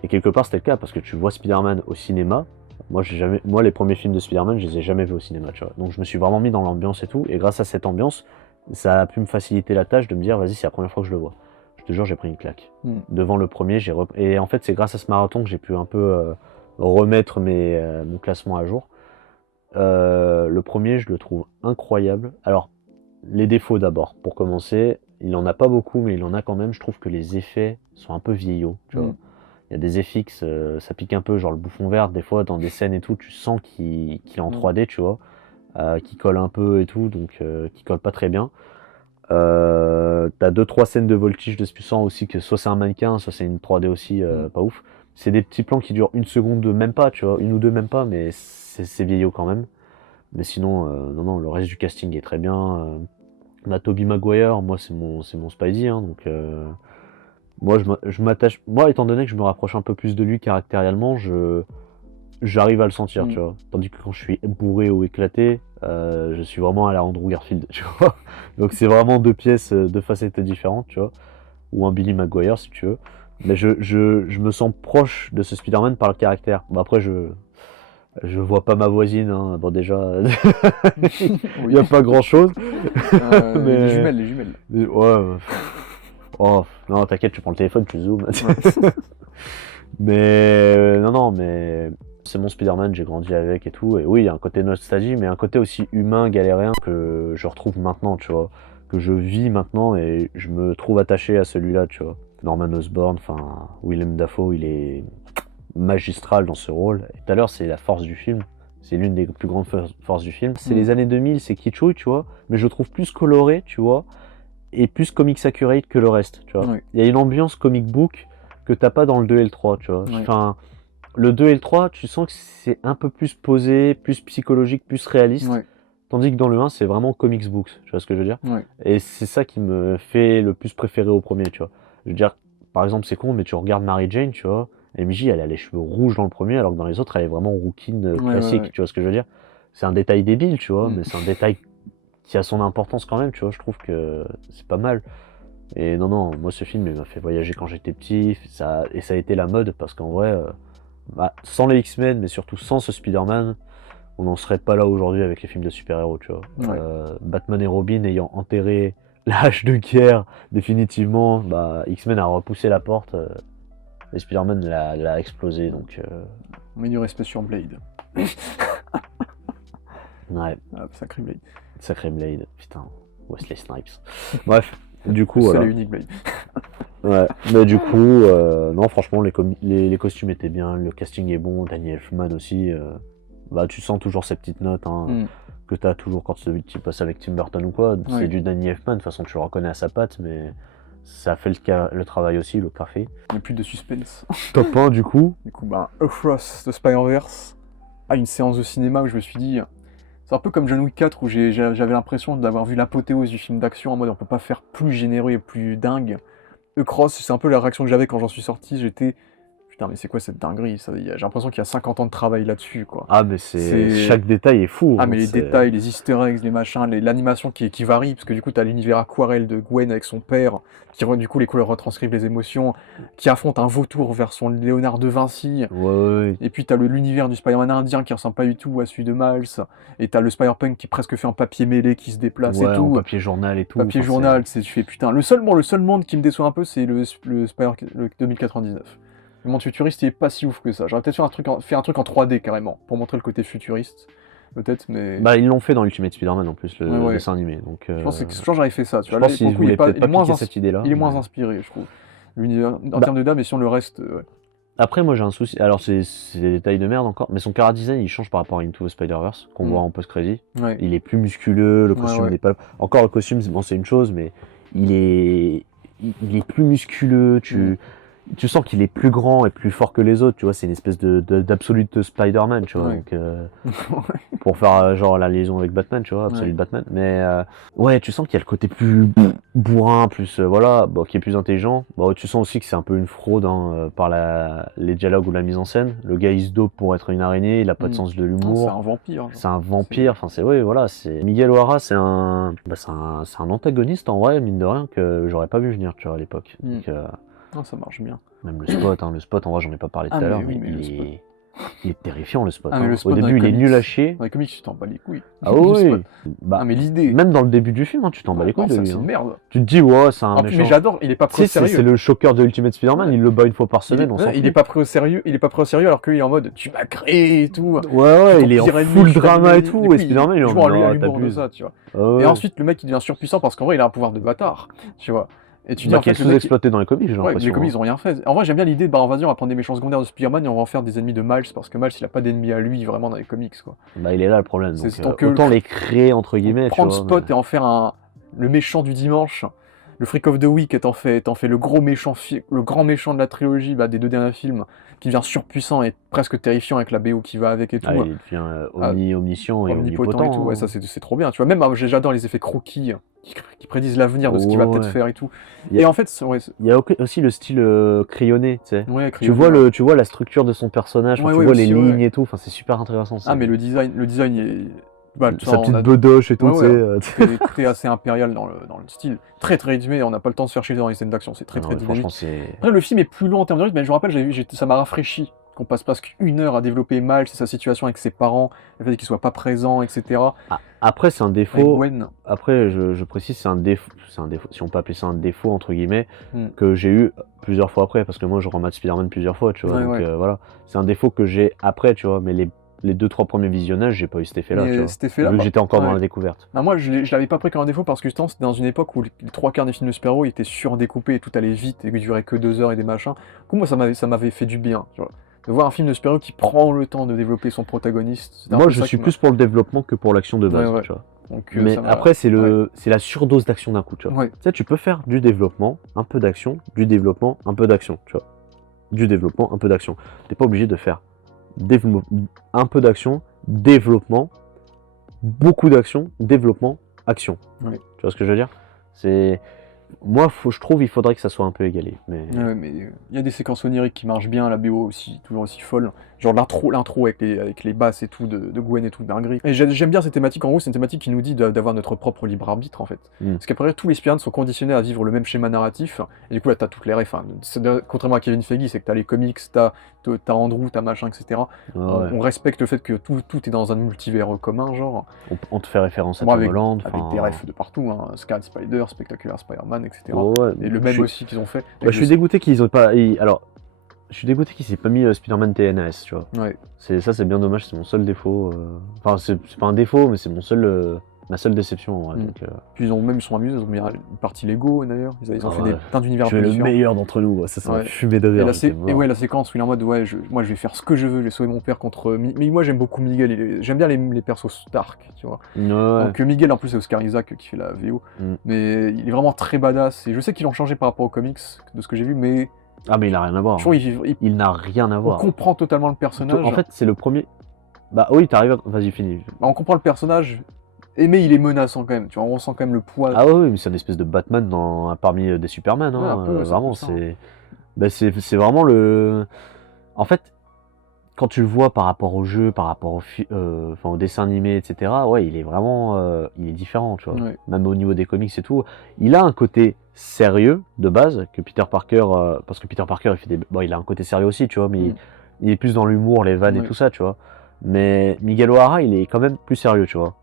Et quelque part, c'était le cas, parce que tu vois Spider-Man au cinéma. Moi, les premiers films de Spider-Man, je les ai jamais vus au cinéma, tu vois. Donc, je me suis vraiment mis dans l'ambiance et tout, et grâce à cette ambiance, ça a pu me faciliter la tâche de me dire, vas-y, c'est la première fois que je le vois. Je te jure, j'ai pris une claque. Devant le premier, et en fait, c'est grâce à ce marathon que j'ai pu un peu remettre mon classement à jour. Le premier, je le trouve incroyable. Alors, les défauts d'abord, pour commencer, il en a pas beaucoup, mais il en a quand même. Je trouve que les effets sont un peu vieillots, tu vois. Il y a des FX, ça pique un peu, genre le bouffon vert, des fois dans des scènes et tout, tu sens qu'il est en 3D, tu vois, qui colle un peu et tout, donc qui colle pas très bien. T'as 2-3 scènes de voltige de Spuissant aussi, que soit c'est un mannequin, soit c'est une 3D aussi, pas ouf. C'est des petits plans qui durent une seconde, même pas, tu vois, une ou deux, même pas, mais c'est vieillot quand même. Mais sinon, non, le reste du casting est très bien. On a Tobey Maguire, moi c'est mon Spidey, hein, donc moi je m'attache. Moi, étant donné que je me rapproche un peu plus de lui caractériellement, j'arrive à le sentir, tu vois. Tandis que quand je suis bourré ou éclaté, je suis vraiment à la Andrew Garfield, tu vois. Donc c'est vraiment deux pièces, deux facettes différentes, tu vois. Ou un Billy Maguire si tu veux. Mais je me sens proche de ce Spider-Man par le caractère. Bon, après, je vois pas ma voisine, hein. Bon, déjà, il n'y a pas grand chose. Les jumelles. Ouais. Oh, non, t'inquiète, tu prends le téléphone, tu zoomes. Mais non, mais c'est mon Spider-Man, j'ai grandi avec et tout. Et oui, il y a un côté nostalgie, mais un côté aussi humain, galérien que je retrouve maintenant, tu vois. Que je vis maintenant et je me trouve attaché à celui-là, tu vois. Norman Osborn, enfin, Willem Dafoe, il est magistral dans ce rôle. Et tout à l'heure, c'est la force du film. C'est l'une des plus grandes forces du film. C'est les années 2000, c'est kitschouille, tu vois. Mais je le trouve plus coloré, tu vois. Et plus comics accurate que le reste, tu vois. Il y a une ambiance comic book que t'as pas dans le 2 et le 3, tu vois. Enfin, le 2 et le 3, tu sens que c'est un peu plus posé, plus psychologique, plus réaliste. Tandis que dans le 1, c'est vraiment comics books, tu vois ce que je veux dire. Et c'est ça qui me fait le plus préférer au premier, tu vois. Je veux dire, par exemple, c'est con, mais tu regardes Mary Jane, tu vois. MJ, elle a les cheveux rouges dans le premier, alors que dans les autres, elle est vraiment rouquine classique, tu vois ce que je veux dire. C'est un détail débile, tu vois, mais c'est un détail qui a son importance quand même, tu vois. Je trouve que c'est pas mal. Et non, moi ce film il m'a fait voyager quand j'étais petit, et ça a été la mode parce qu'en vrai, sans les X-Men, mais surtout sans ce Spider-Man, on n'en serait pas là aujourd'hui avec les films de super-héros, tu vois. Batman et Robin ayant enterré la hache de guerre définitivement, X-Men a repoussé la porte, et Spider-Man l'a explosé, donc... On met du respect sur Blade. Ouais. Sacré Blade. Sacré Blade, putain, Wesley Snipes. Bref. Du coup, c'est voilà. l'unique Blade. Ouais, mais du coup, non, franchement, les costumes étaient bien, le casting est bon, Danny Elfman aussi. Tu sens toujours ces petites notes que t'as toujours quand tu passes avec Tim Burton ou quoi. C'est du Danny Elfman, de toute façon, tu le reconnais à sa patte, mais ça fait le travail aussi, le café. Il n'y a plus de suspense. Top 1, du coup. Across the Spider-Verse, une séance de cinéma où je me suis dit. C'est un peu comme John Wick 4 où j'avais l'impression d'avoir vu l'apothéose du film d'action en mode on peut pas faire plus généreux et plus dingue. Across, c'est un peu la réaction que j'avais quand j'en suis sorti, j'étais putain mais c'est quoi cette dinguerie, j'ai l'impression qu'il y a 50 ans de travail là-dessus quoi. Ah mais chaque détail est fou. Ah mais les détails, les easter eggs, les machins, l'animation qui varie, parce que du coup t'as l'univers aquarelle de Gwen avec son père, qui du coup les couleurs retranscrivent les émotions, qui affronte un vautour vers son Léonard de Vinci, et puis t'as l'univers du Spider-Man indien qui ressemble pas du tout à celui de Miles, et t'as le Spider-Punk qui presque fait un papier mêlé qui se déplace et tout. Papier journal et tout. Papier journal, tu fais putain. Le seul monde qui me déçoit un peu, c'est le Spider le 2099. Le monde futuriste, il est pas si ouf que ça. J'aurais peut-être fait un truc en 3D carrément, pour montrer le côté futuriste. Peut-être, mais... ils l'ont fait dans Ultimate Spider-Man en plus, le dessin animé. Donc, je pense que j'aurais fait ça. Tu vois, je pense qu'ils voulaient peut-être pas piquer cette idée-là. Il est moins inspiré, je trouve. L'univers, en termes de dame, et si on le reste... Après, moi j'ai un souci. Alors, c'est des détails de merde encore, mais son chara-design il change par rapport à Into the Spider-Verse, qu'on voit en post-crédit. Il est plus musculeux, le costume n'est pas. Encore, le costume, bon, c'est une chose, mais il est plus musculeux. Tu sens qu'il est plus grand et plus fort que les autres, tu vois, c'est une espèce d'absolute Spider-Man, tu vois, donc pour faire genre la liaison avec Batman, tu vois, Absolute Batman, mais tu sens qu'il y a le côté plus bourrin, plus qui est plus intelligent. Tu sens aussi que c'est un peu une fraude par les dialogues ou la mise en scène. Le gars il se dope pour être une araignée, il a pas de sens de l'humour. C'est un vampire. C'est un vampire, enfin c'est Miguel O'Hara, c'est un antagoniste en vrai, mine de rien, que j'aurais pas vu venir, tu vois, à l'époque. Donc, ça marche bien. Même le spot en vrai j'en ai pas parlé tout à l'heure, mais Il est terrifiant le spot. Ah, mais le Au spot dans début, les il est nul à comics. chier. Dans les comics, tu t'en bats les couilles. Ah Du oui, spot. bah, Ah, mais l'idée. même dans le début du film, hein, tu t'en bats les couilles Non, de ça, lui. c'est une Hein. merde. Tu te dis, ouais, c'est un En plus, mais méchant. j'adore, il est pas Tu pris au sais, c'est sérieux. le choqueur de Ultimate Spider-Man, Ouais. il le bat une fois par semaine, on s'en Il est fout. pas pris au sérieux, alors qu'il est en mode tu m'as créé et tout. Ouais, Ton il est en pire ennemi, full je suis drama et l'ennemi. tout, Du coup, et Spider-Man, il est en joue à mode, ah, l'humour de t'abuses. ça, tu vois. Ah ouais. Et ensuite, le mec il devient surpuissant parce qu'en vrai il a un pouvoir de bâtard, tu vois. Et tu dis Bah, en qui est fait le mec. sous-exploité dans les comics, j'ai Ouais, l'impression. les comics hein. ils ont rien fait. En vrai, j'aime bien l'idée de bah vas-y, on va prendre des méchants secondaires de Spider-Man et on va en faire des ennemis de Miles parce que Miles il a pas d'ennemis à lui vraiment dans les comics quoi. Bah, il est là le problème. C'est Donc, tant que autant les créer, entre guillemets, tu prendre vois. Spot mais- et en faire le méchant du dimanche, le Freak of the Week, et t'en fais le gros méchant, le grand méchant de la trilogie bah, des 2 derniers films, qui devient surpuissant et presque terrifiant avec la BO qui va avec et tout. Ah, il devient omniscient et Omnipotent et tout, ouais, hein. ça c'est trop bien, tu vois. Même j'adore les effets croquis qui prédisent l'avenir de ce qu'il va peut-être Ouais. faire et tout. Il y a- Et en fait, Il y a aussi le style crayonné, tu sais. ouais, Tu vois, tu vois la structure de son personnage, Ouais, tu ouais, vois aussi, les ouais. lignes et tout, enfin, c'est super intéressant. Ah, mais le design il est. Bah, ça, Sa on petite a- bedoche et tout, Ouais, tu ouais. sais. Tout est assez impérial dans le style. Très très rythmé, on n'a pas le temps de se faire chier dans les scènes d'action, c'est très Non, très mais dynamique. franchement, c'est. Après, le film est plus long en termes de rythme, mais je me rappelle, ça m'a rafraîchi qu'on passe presque 1 heure à développer Miles et sa situation avec ses parents, le fait qu'il soit pas présent, etc. Ah, après, c'est un Avec défaut. Gwen. Après, je précise, c'est un défaut, si on peut appeler ça un défaut, entre guillemets, Hmm. que j'ai eu plusieurs fois après, parce que moi, je remate Spider-Man plusieurs fois, tu vois. Ouais, donc ouais. voilà. C'est un défaut que j'ai après, tu vois, mais les 2-3 premiers visionnages, j'ai pas eu cet effet-là, Mais tu vois. cet effet-là, Vu que bah, j'étais encore dans ouais. la découverte. Bah, moi, je l'avais pas pris comme un défaut parce que justement, c'était dans une époque où les 3 quarts des films de super-héros étaient surdécoupés et tout allait vite et que durait que 2 heures et des machins. Du coup, moi, ça m'avait fait du bien, tu vois. De voir un film de super-héros qui prend le temps de développer son protagoniste. C'était un Moi, peu je ça suis qui m'a- plus pour le développement que pour l'action de base, Ouais, ouais. tu vois. Donc, Mais ça m'a- après, c'est la surdose d'action d'un coup, tu vois. Ouais. Tu sais, tu peux faire du développement, un peu d'action, du développement, un peu d'action, tu vois. Du développement, un peu d'action. T'es pas obligé de faire un peu d'action, développement, beaucoup d'action, développement, action. Ouais. Tu vois ce que je veux dire? C'est... Moi, je trouve il faudrait que ça soit un peu égalé. Mais... Ouais, mais il y a des séquences oniriques qui marchent bien, la BO aussi, toujours aussi folle. Genre l'intro avec les basses et tout de Gwen et tout, dinguerie. Et j'aime bien cette thématique, en gros, c'est une thématique qui nous dit d'avoir notre propre libre arbitre, en fait. Mm. Parce qu'après, tous les Spider-Man sont conditionnés à vivre le même schéma narratif, et du coup, là, t'as toutes les refs. Hein. Contrairement à Kevin Feige, c'est que t'as les comics, t'as Andrew, t'as machin, etc. Ouais. On respecte le fait que tout est dans un multivers commun, genre. On te fait référence à Moi, Tom avec Holland. des enfin, refs de partout, hein. Scarlet Spider, Spectacular Spider-Man, etc. ouais, Et le je même suis- aussi qu'ils ont fait. Bah, je suis dégoûté qu'ils ont pas. Alors, je suis dégoûté qu'ils aient pas mis Spider-Man TNS, tu vois. Ouais. C'est bien dommage, c'est mon seul défaut. Enfin, c'est pas un défaut, mais c'est ma seule déception en vrai. Mm. Donc, Puis ils sont amusés, ils ont mis une partie Lego d'ailleurs, ils ont Ah fait ouais. plein d'univers un tu es peu le différents. meilleur d'entre nous, ça m'a Ouais. fumé de Et rire. la séquence où il est en mode ouais, moi je vais faire ce que je veux, je vais sauver mon père contre. Mais moi j'aime beaucoup Miguel, j'aime bien les persos Stark, tu vois. Ouais. Donc Miguel en plus c'est Oscar Isaac qui fait la VO, Mm. mais il est vraiment très badass. Et je sais qu'ils l'ont changé par rapport aux comics, de ce que j'ai vu, mais Ah, mais il a rien à voir. je trouve hein. Il n'a rien à on voir. comprend totalement le personnage. En fait, c'est le premier. Bah oui, t'arrives. Vas-y, finis. Bah, on comprend le personnage, mais il est menaçant quand même, tu vois, on ressent quand même le poids. Ah oui, mais c'est une espèce de Batman parmi des Superman. Ouais, Hein, un peu, c'est vraiment, un peu ça, hein. c'est vraiment le. En fait, quand tu le vois par rapport au jeu, par rapport au dessin animé, etc., ouais, il est vraiment. Il est différent, tu vois. Ouais. Même au niveau des comics et tout. Il a un côté sérieux de base que Peter Parker. Parce que Peter Parker, il a un côté sérieux aussi, tu vois, mais Mm. il est plus dans l'humour, les vannes et Ouais. tout ça, tu vois. Mais Miguel O'Hara, il est quand même plus sérieux, tu vois.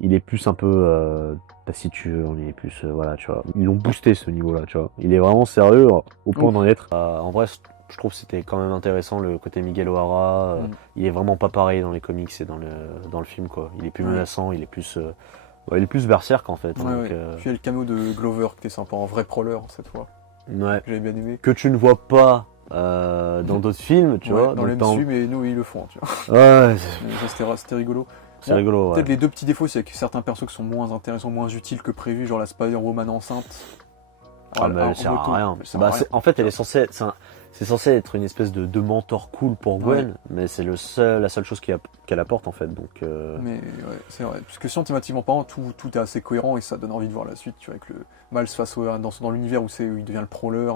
Il est plus un peu taciturne, il est plus voilà, tu vois. Ils l'ont boosté ce niveau-là, tu vois. Il est vraiment sérieux au point Ouf. d'en être. En vrai, je trouve que c'était quand même intéressant le côté Miguel O'Hara. Il est vraiment pas pareil dans les comics et dans le film, quoi. Il est plus Ouais. menaçant, il est plus berserk en fait. Ouais, donc, ouais. Puis il y a le cameo de Glover qui était sympa, en vrai prowler cette fois, ouais. que j'avais bien aimé. Que tu ne vois pas dans d'autres films, tu Ouais, vois. dans le donc MCU, mais nous ils le font, tu vois. Ouais, Mais ça, c'était rigolo. c'est Bon, rigolo. Peut-être Ouais. les deux petits défauts, c'est que certains persos qui sont moins intéressants, moins utiles que prévu, genre la Spider-Woman enceinte. Ah, mais elle sert Moto, à rien. elle sert Bah, à rien. en fait, elle est censée. C'est censé être une espèce de mentor cool pour Gwen, mais c'est la seule chose qu'elle apporte en fait. Donc, Mais ouais, c'est vrai. Parce que sinon, thématiquement parlant, tout est assez cohérent et ça donne envie de voir la suite, tu vois, avec le Miles face dans l'univers où il devient le prowler.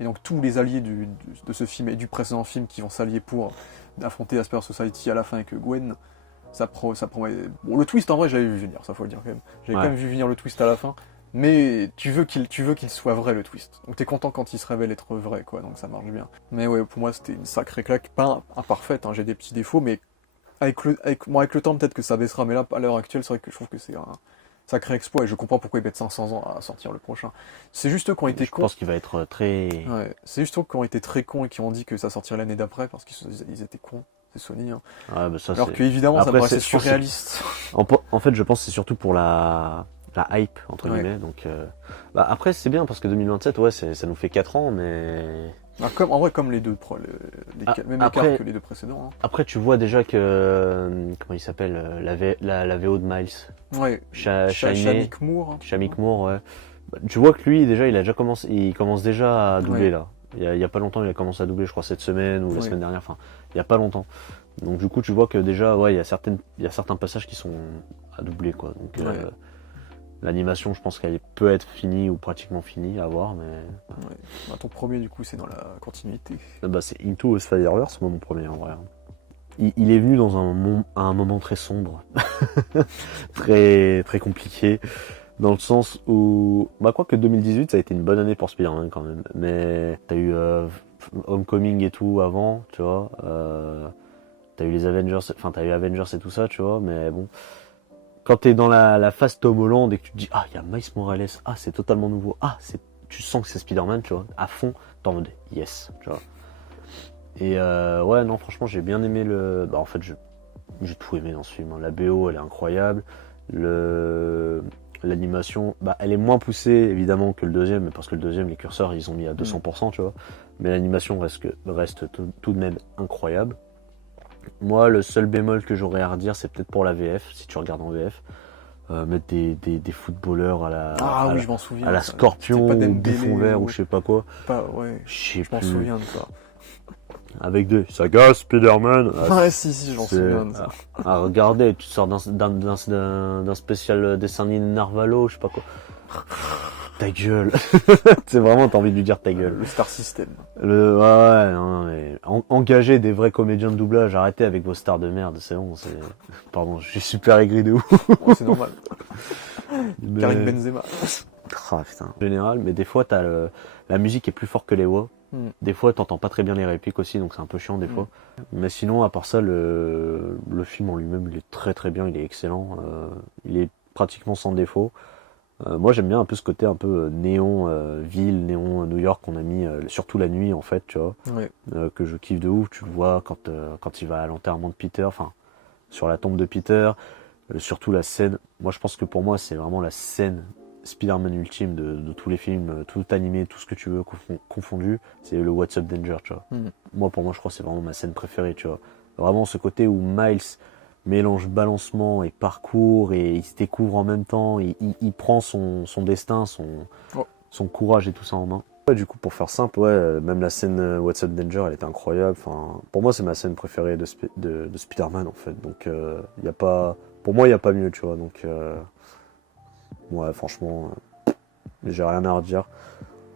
Et donc tous les alliés de ce film et du précédent film qui vont s'allier pour affronter Asper Society à la fin avec Gwen, ça promet. Bon, le twist en vrai, j'avais vu venir, ça faut le dire quand même. J'avais Ouais. quand même vu venir le twist à la fin. Mais tu veux qu'il soit vrai, le twist. Donc t'es content quand il se révèle être vrai, quoi, donc ça marche bien. Mais ouais, pour moi, c'était une sacrée claque. Pas imparfaite, hein, j'ai des petits défauts, mais avec le temps, peut-être que ça baissera. Mais là, à l'heure actuelle, c'est vrai que je trouve que c'est un sacré exploit, et je comprends pourquoi ils mettent 500 ans à sortir le prochain. C'est juste eux qui ont été Je cons. pense qu'il va être très... Ouais, c'est juste eux qui ont été très cons et qui ont dit que ça sortirait l'année d'après, parce qu'ils étaient cons. C'est Sony, hein. Ouais, bah ça, Alors c'est... que évidemment, ça Après, paraissait je pense que surréaliste. en fait, je pense que c'est surtout pour la hype, entre Ouais. guillemets. Donc, bah, après, c'est bien parce que 2027, ouais, ça nous fait 4 ans, mais... En vrai, comme les deux, même Après, écart que les deux précédents. après, tu vois déjà que... comment il s'appelle la VO de Miles. Hein. Ouais. Shimey, Shamik Moore. Hein, Shamik Moore, ouais. Bah, tu vois que lui, déjà, il commence déjà à doubler, Ouais. là. Il y a pas longtemps, il a commencé à doubler, je crois, cette semaine ou la Ouais. semaine dernière. Enfin, il y a pas longtemps. Donc, du coup, tu vois que déjà, ouais, il y a certains passages qui sont à doubler, quoi. Donc, Ouais. l'animation, je pense qu'elle peut être finie ou pratiquement finie à voir, mais... Ouais. Bah, ton premier, du coup, c'est dans la continuité. Bah, c'est Into the Spider-Verse, moi, mon premier, en vrai. Il est venu dans un moment très sombre, très, très compliqué, dans le sens où... Bah, quoique 2018, ça a été une bonne année pour Spider-Man, quand même. Mais t'as eu Homecoming et tout avant, tu vois. T'as eu les Avengers, enfin, t'as eu Avengers et tout ça, tu vois, mais bon... Quand t'es dans la phase Tom Holland et que tu te dis, ah, il y a Miles Morales, ah, c'est totalement nouveau, ah, tu sens que c'est Spider-Man, tu vois, à fond, t'es en mode yes, tu vois. Et ouais, non, franchement, j'ai bien aimé le. Bah, en fait, j'ai tout aimé dans ce film, hein. La BO, elle est incroyable. L'animation, bah, elle est moins poussée, évidemment, que le deuxième, parce que le deuxième, les curseurs, ils ont mis à 200%, tu vois. Mais l'animation reste tout de même incroyable. Moi, le seul bémol que j'aurais à redire, c'est peut-être pour la VF, si tu regardes en VF. Mettre des footballeurs Ah oui, je m'en souviens. à la ça. Scorpion, C'était pas ou Dembélé Bouffon Vert, ou je sais pas quoi. Ouais, Je sais je m'en plus. souviens de ça. Avec des saga Spider-Man. Ouais, si, j'en souviens de ça. À regarder, tu sors d'un spécial dessin animé Narvalo, je sais pas quoi. Ta gueule. C'est vraiment, t'as envie de lui dire ta gueule. Le Star System. Ouais, non, mais engagez des vrais comédiens de doublage, arrêtez avec vos stars de merde, c'est bon, pardon, je suis super aigri de ouf. Ouais, c'est normal. Mais- Karim Benzema. Ah, putain. En général, mais des fois, la musique est plus forte que les voix. Des fois, t'entends pas très bien les répliques aussi, donc c'est un peu chiant des fois. Mais sinon, à part ça, le film en lui-même, il est très très bien, il est excellent. Il est pratiquement sans défaut. Moi, j'aime bien un peu ce côté un peu néon ville, néon New York qu'on a mis, surtout la nuit en fait, tu vois, Ouais. que je kiffe de ouf. Tu le vois quand il va à l'enterrement de Peter, enfin sur la tombe de Peter, surtout la scène. Moi, je pense que pour moi, c'est vraiment la scène Spider-Man ultime de tous les films, tout animé, tout ce que tu veux confondu. C'est le What's Up Danger, tu vois. Moi, pour moi, je crois que c'est vraiment ma scène préférée, tu vois. Vraiment ce côté où Miles mélange balancement et parcours et il se découvre en même temps, il prend son destin, son courage et tout ça en main. Ouais, du coup, pour faire simple, ouais, même la scène What's Up Danger, elle était incroyable. Enfin, pour moi, c'est ma scène préférée de Spider-Man en fait. Donc, y a pas, pour moi, il n'y a pas mieux, tu vois. Donc, ouais, franchement, j'ai rien à redire.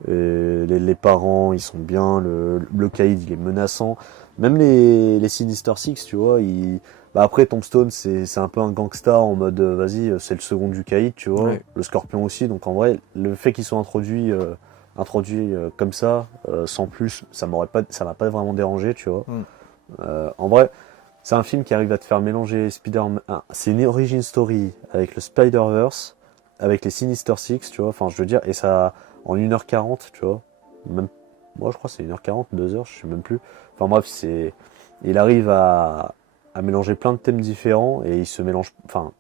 Et les parents, ils sont bien. Le caïd, il est menaçant. Même les Sinister Six, tu vois, bah après, Tombstone, c'est un peu un gangsta en mode, vas-y, c'est le second du caïd, tu vois. Ouais. Le Scorpion aussi. Donc en vrai, le fait qu'ils soient introduits comme ça, sans plus, ça m'a pas vraiment dérangé, tu vois. En vrai, c'est un film qui arrive à te faire mélanger Spider-Man. C'est une origin story avec le Spider-Verse, avec les Sinister Six, tu vois. Enfin, je veux dire, et ça en 1h40, tu vois. Même, moi, je crois que c'est 1h40, 2h, je sais même plus. Enfin bref, il arrive à mélanger plein de thèmes différents et il se mélange, enfin,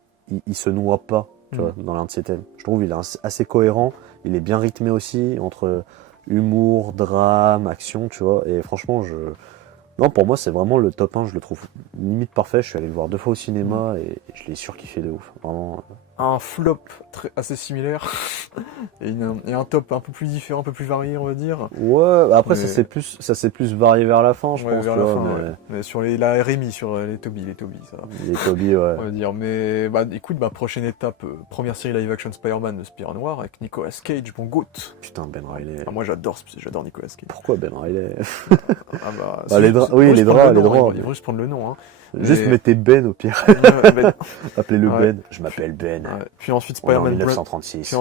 il se noie pas, tu vois, dans l'un de ses thèmes. Je trouve il est assez cohérent, il est bien rythmé aussi entre humour, drame, action, tu vois. Et franchement, non, pour moi, c'est vraiment le top 1, je le trouve limite parfait. Je suis allé le voir 2 fois au cinéma et je l'ai surkiffé de ouf, vraiment. Un flop assez similaire et un top un peu plus différent, un peu plus varié, on va dire. Ouais, après Mais- ça s'est plus varié vers la fin, je Ouais, pense, vers tu la vois, fin, mais ouais. Mais sur la RMI, sur les Toby, ça va. les Toby, ouais. On va dire. Mais bah écoute, prochaine étape, première série live action Spider-Man de Spider Noir avec Nicolas Cage, mon goat. Putain, Ben Reilly. Ah, moi j'adore Nicolas Cage. Pourquoi Ben Reilly? Ah bah, Bah, les draps, oui, les draps, les droits. Il faut juste prendre le nom, hein. Juste Mais- mettez Ben au pire. Ouais, Appelez-le Ouais. Ben. Je m'appelle Ben. Ouais. Puis ensuite On est en Spider-Man 1936.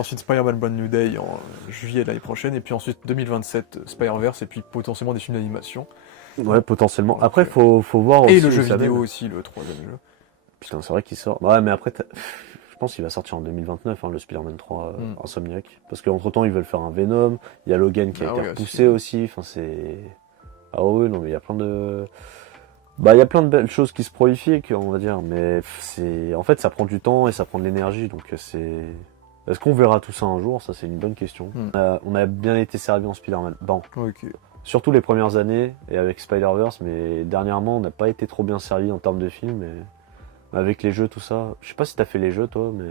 Brand New Day en juillet de l'année prochaine, et puis ensuite 2027 Spider-Verse, et puis potentiellement des films d'animation. Ouais, potentiellement. Donc, Après, faut voir aussi. et le jeu où ça vidéo mène. aussi, le troisième jeu. Putain, c'est vrai qu'il sort. Ouais, mais après, je pense qu'il va sortir en 2029, hein, le Spider-Man 3 Insomniac. Parce qu'entre temps, ils veulent faire un Venom. Il y a Logan qui a été repoussé aussi. Enfin, c'est. Ah ouais, non, mais il y a plein de. Bah, il y a plein de belles choses qui se prolifient, on va dire. Mais c'est. En fait, ça prend du temps et ça prend de l'énergie. Donc, c'est. Est-ce qu'on verra tout ça un jour? Ça, c'est une bonne question. On a bien été servi en Spider-Man. Bon. Ok. Surtout les premières années et avec Spider-Verse, mais dernièrement, on n'a pas été trop bien servi en termes de films. Et avec les jeux, tout ça. Je sais pas si t'as fait les jeux, toi, mais.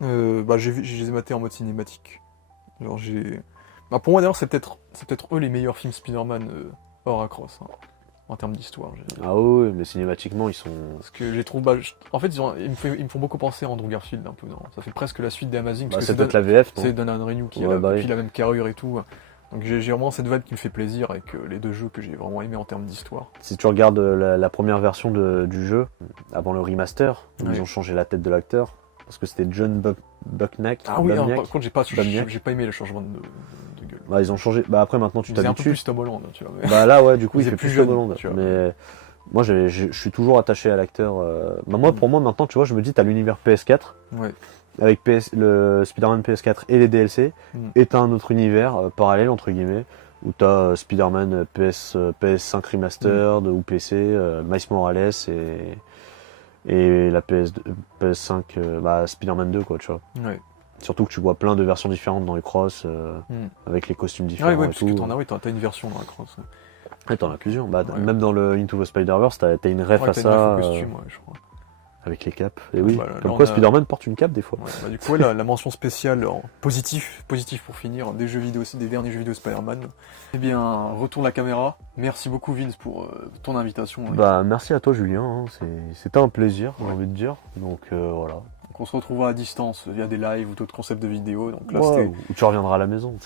Bah, je les ai matés en mode cinématique. Genre, Bah, pour moi, d'ailleurs, c'est peut-être eux les meilleurs films Spider-Man hors Across, hein, en termes d'histoire. Ah ouais, mais cinématiquement, ils sont. Parce que j'ai trouvé. Bah, en fait, ils me font beaucoup penser à Andrew Garfield, un peu. Non, ça fait presque la suite des Amazing. Bah, c'est peut-être la VF, non? C'est Donald Renew qui Ouais, a bah oui. la même carrure et tout. Donc j'ai vraiment cette vibe qui me fait plaisir avec les deux jeux que j'ai vraiment aimé en termes d'histoire. Si tu regardes la première version du jeu, avant le remaster, où Ouais. ils ont changé la tête de l'acteur, parce que c'était John Bucknack. Ah oui, Bumniak. par contre, j'ai pas aimé le changement de gueule. Bah, ils ont changé. Bah, après, maintenant, tu Il faisait un peu t'habitues. plus Tom Holland, tu vois. Mais... Bah, là, ouais, du coup, Il il faisait fait plus plus jeune, Tom Holland. tu vois. Mais moi, je suis toujours attaché à l'acteur. Bah, moi, pour moi, maintenant, tu vois, je me dis, t'as l'univers PS4. Ouais. Avec le Spider-Man PS4 et les DLC, et t'as un autre univers parallèle, entre guillemets, où t'as Spider-Man PS5 Remastered ou PC, Miles Morales et la PS5 bah, Spider-Man 2, quoi, tu vois. Ouais. Surtout que tu vois plein de versions différentes dans les cross, avec les costumes différents. Ouais, et parce tout. que t'as une version dans la cross. Ouais, t'en as plusieurs. Bah, Ouais. Même dans le Into the Spider-Verse, t'as une ref à t'as ça. une ref au costume, ouais, je crois. Avec les capes. Et oui, Bah, là, comme on quoi a- Spider-Man porte une cape des fois. Ouais, bah, du coup, ouais, la mention spéciale en positif pour finir, des jeux vidéo aussi, des derniers jeux vidéo Spider-Man. Eh bien, retourne la caméra. Merci beaucoup Vince pour ton invitation. Bah merci à toi Julien, hein. C'était un plaisir, j'ai Ouais. envie de dire. Donc voilà. Donc on se retrouvera à distance via des lives ou d'autres concepts de vidéos. Donc là, Ouais, ou tu reviendras à la maison.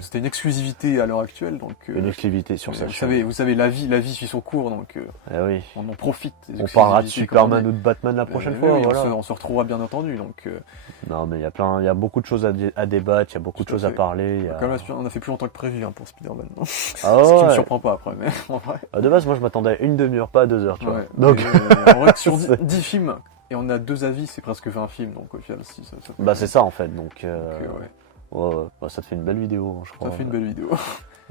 c'était une exclusivité à l'heure actuelle. Donc, une exclusivité sur cette vous savez, la vie suit son cours, donc Eh oui. on en profite. Des On parlera de exclusivités Superman qu'on ou de Batman la prochaine oui, fois. oui, Voilà. on se retrouvera bien entendu. Donc, Non mais il y a beaucoup de choses à débattre, il y a beaucoup de Tout à choses à fait. parler. Comme là, on a fait plus longtemps que prévu hein, pour Spider-Man. Ah Ce qui me ouais. surprend pas après, mais en vrai. De base moi je m'attendais à une demi-heure, pas à 2 heures, tu vois. Ouais. Donc En vrai, sur 10 films, et on a 2 avis, c'est presque 20 films, donc au final, si ça fait- bah c'est ça en fait. Donc ouais, bah, ça te fait une belle vidéo, hein, je crois. ça fait une belle vidéo.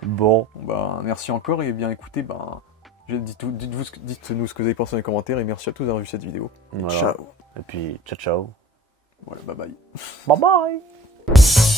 Bon. Bah, merci encore, et bien écoutez, dites-nous ce que vous avez pensé dans les commentaires, et merci à tous d'avoir vu cette vidéo. Voilà. Ciao. Et puis ciao ciao. Voilà, bye bye. Bye bye.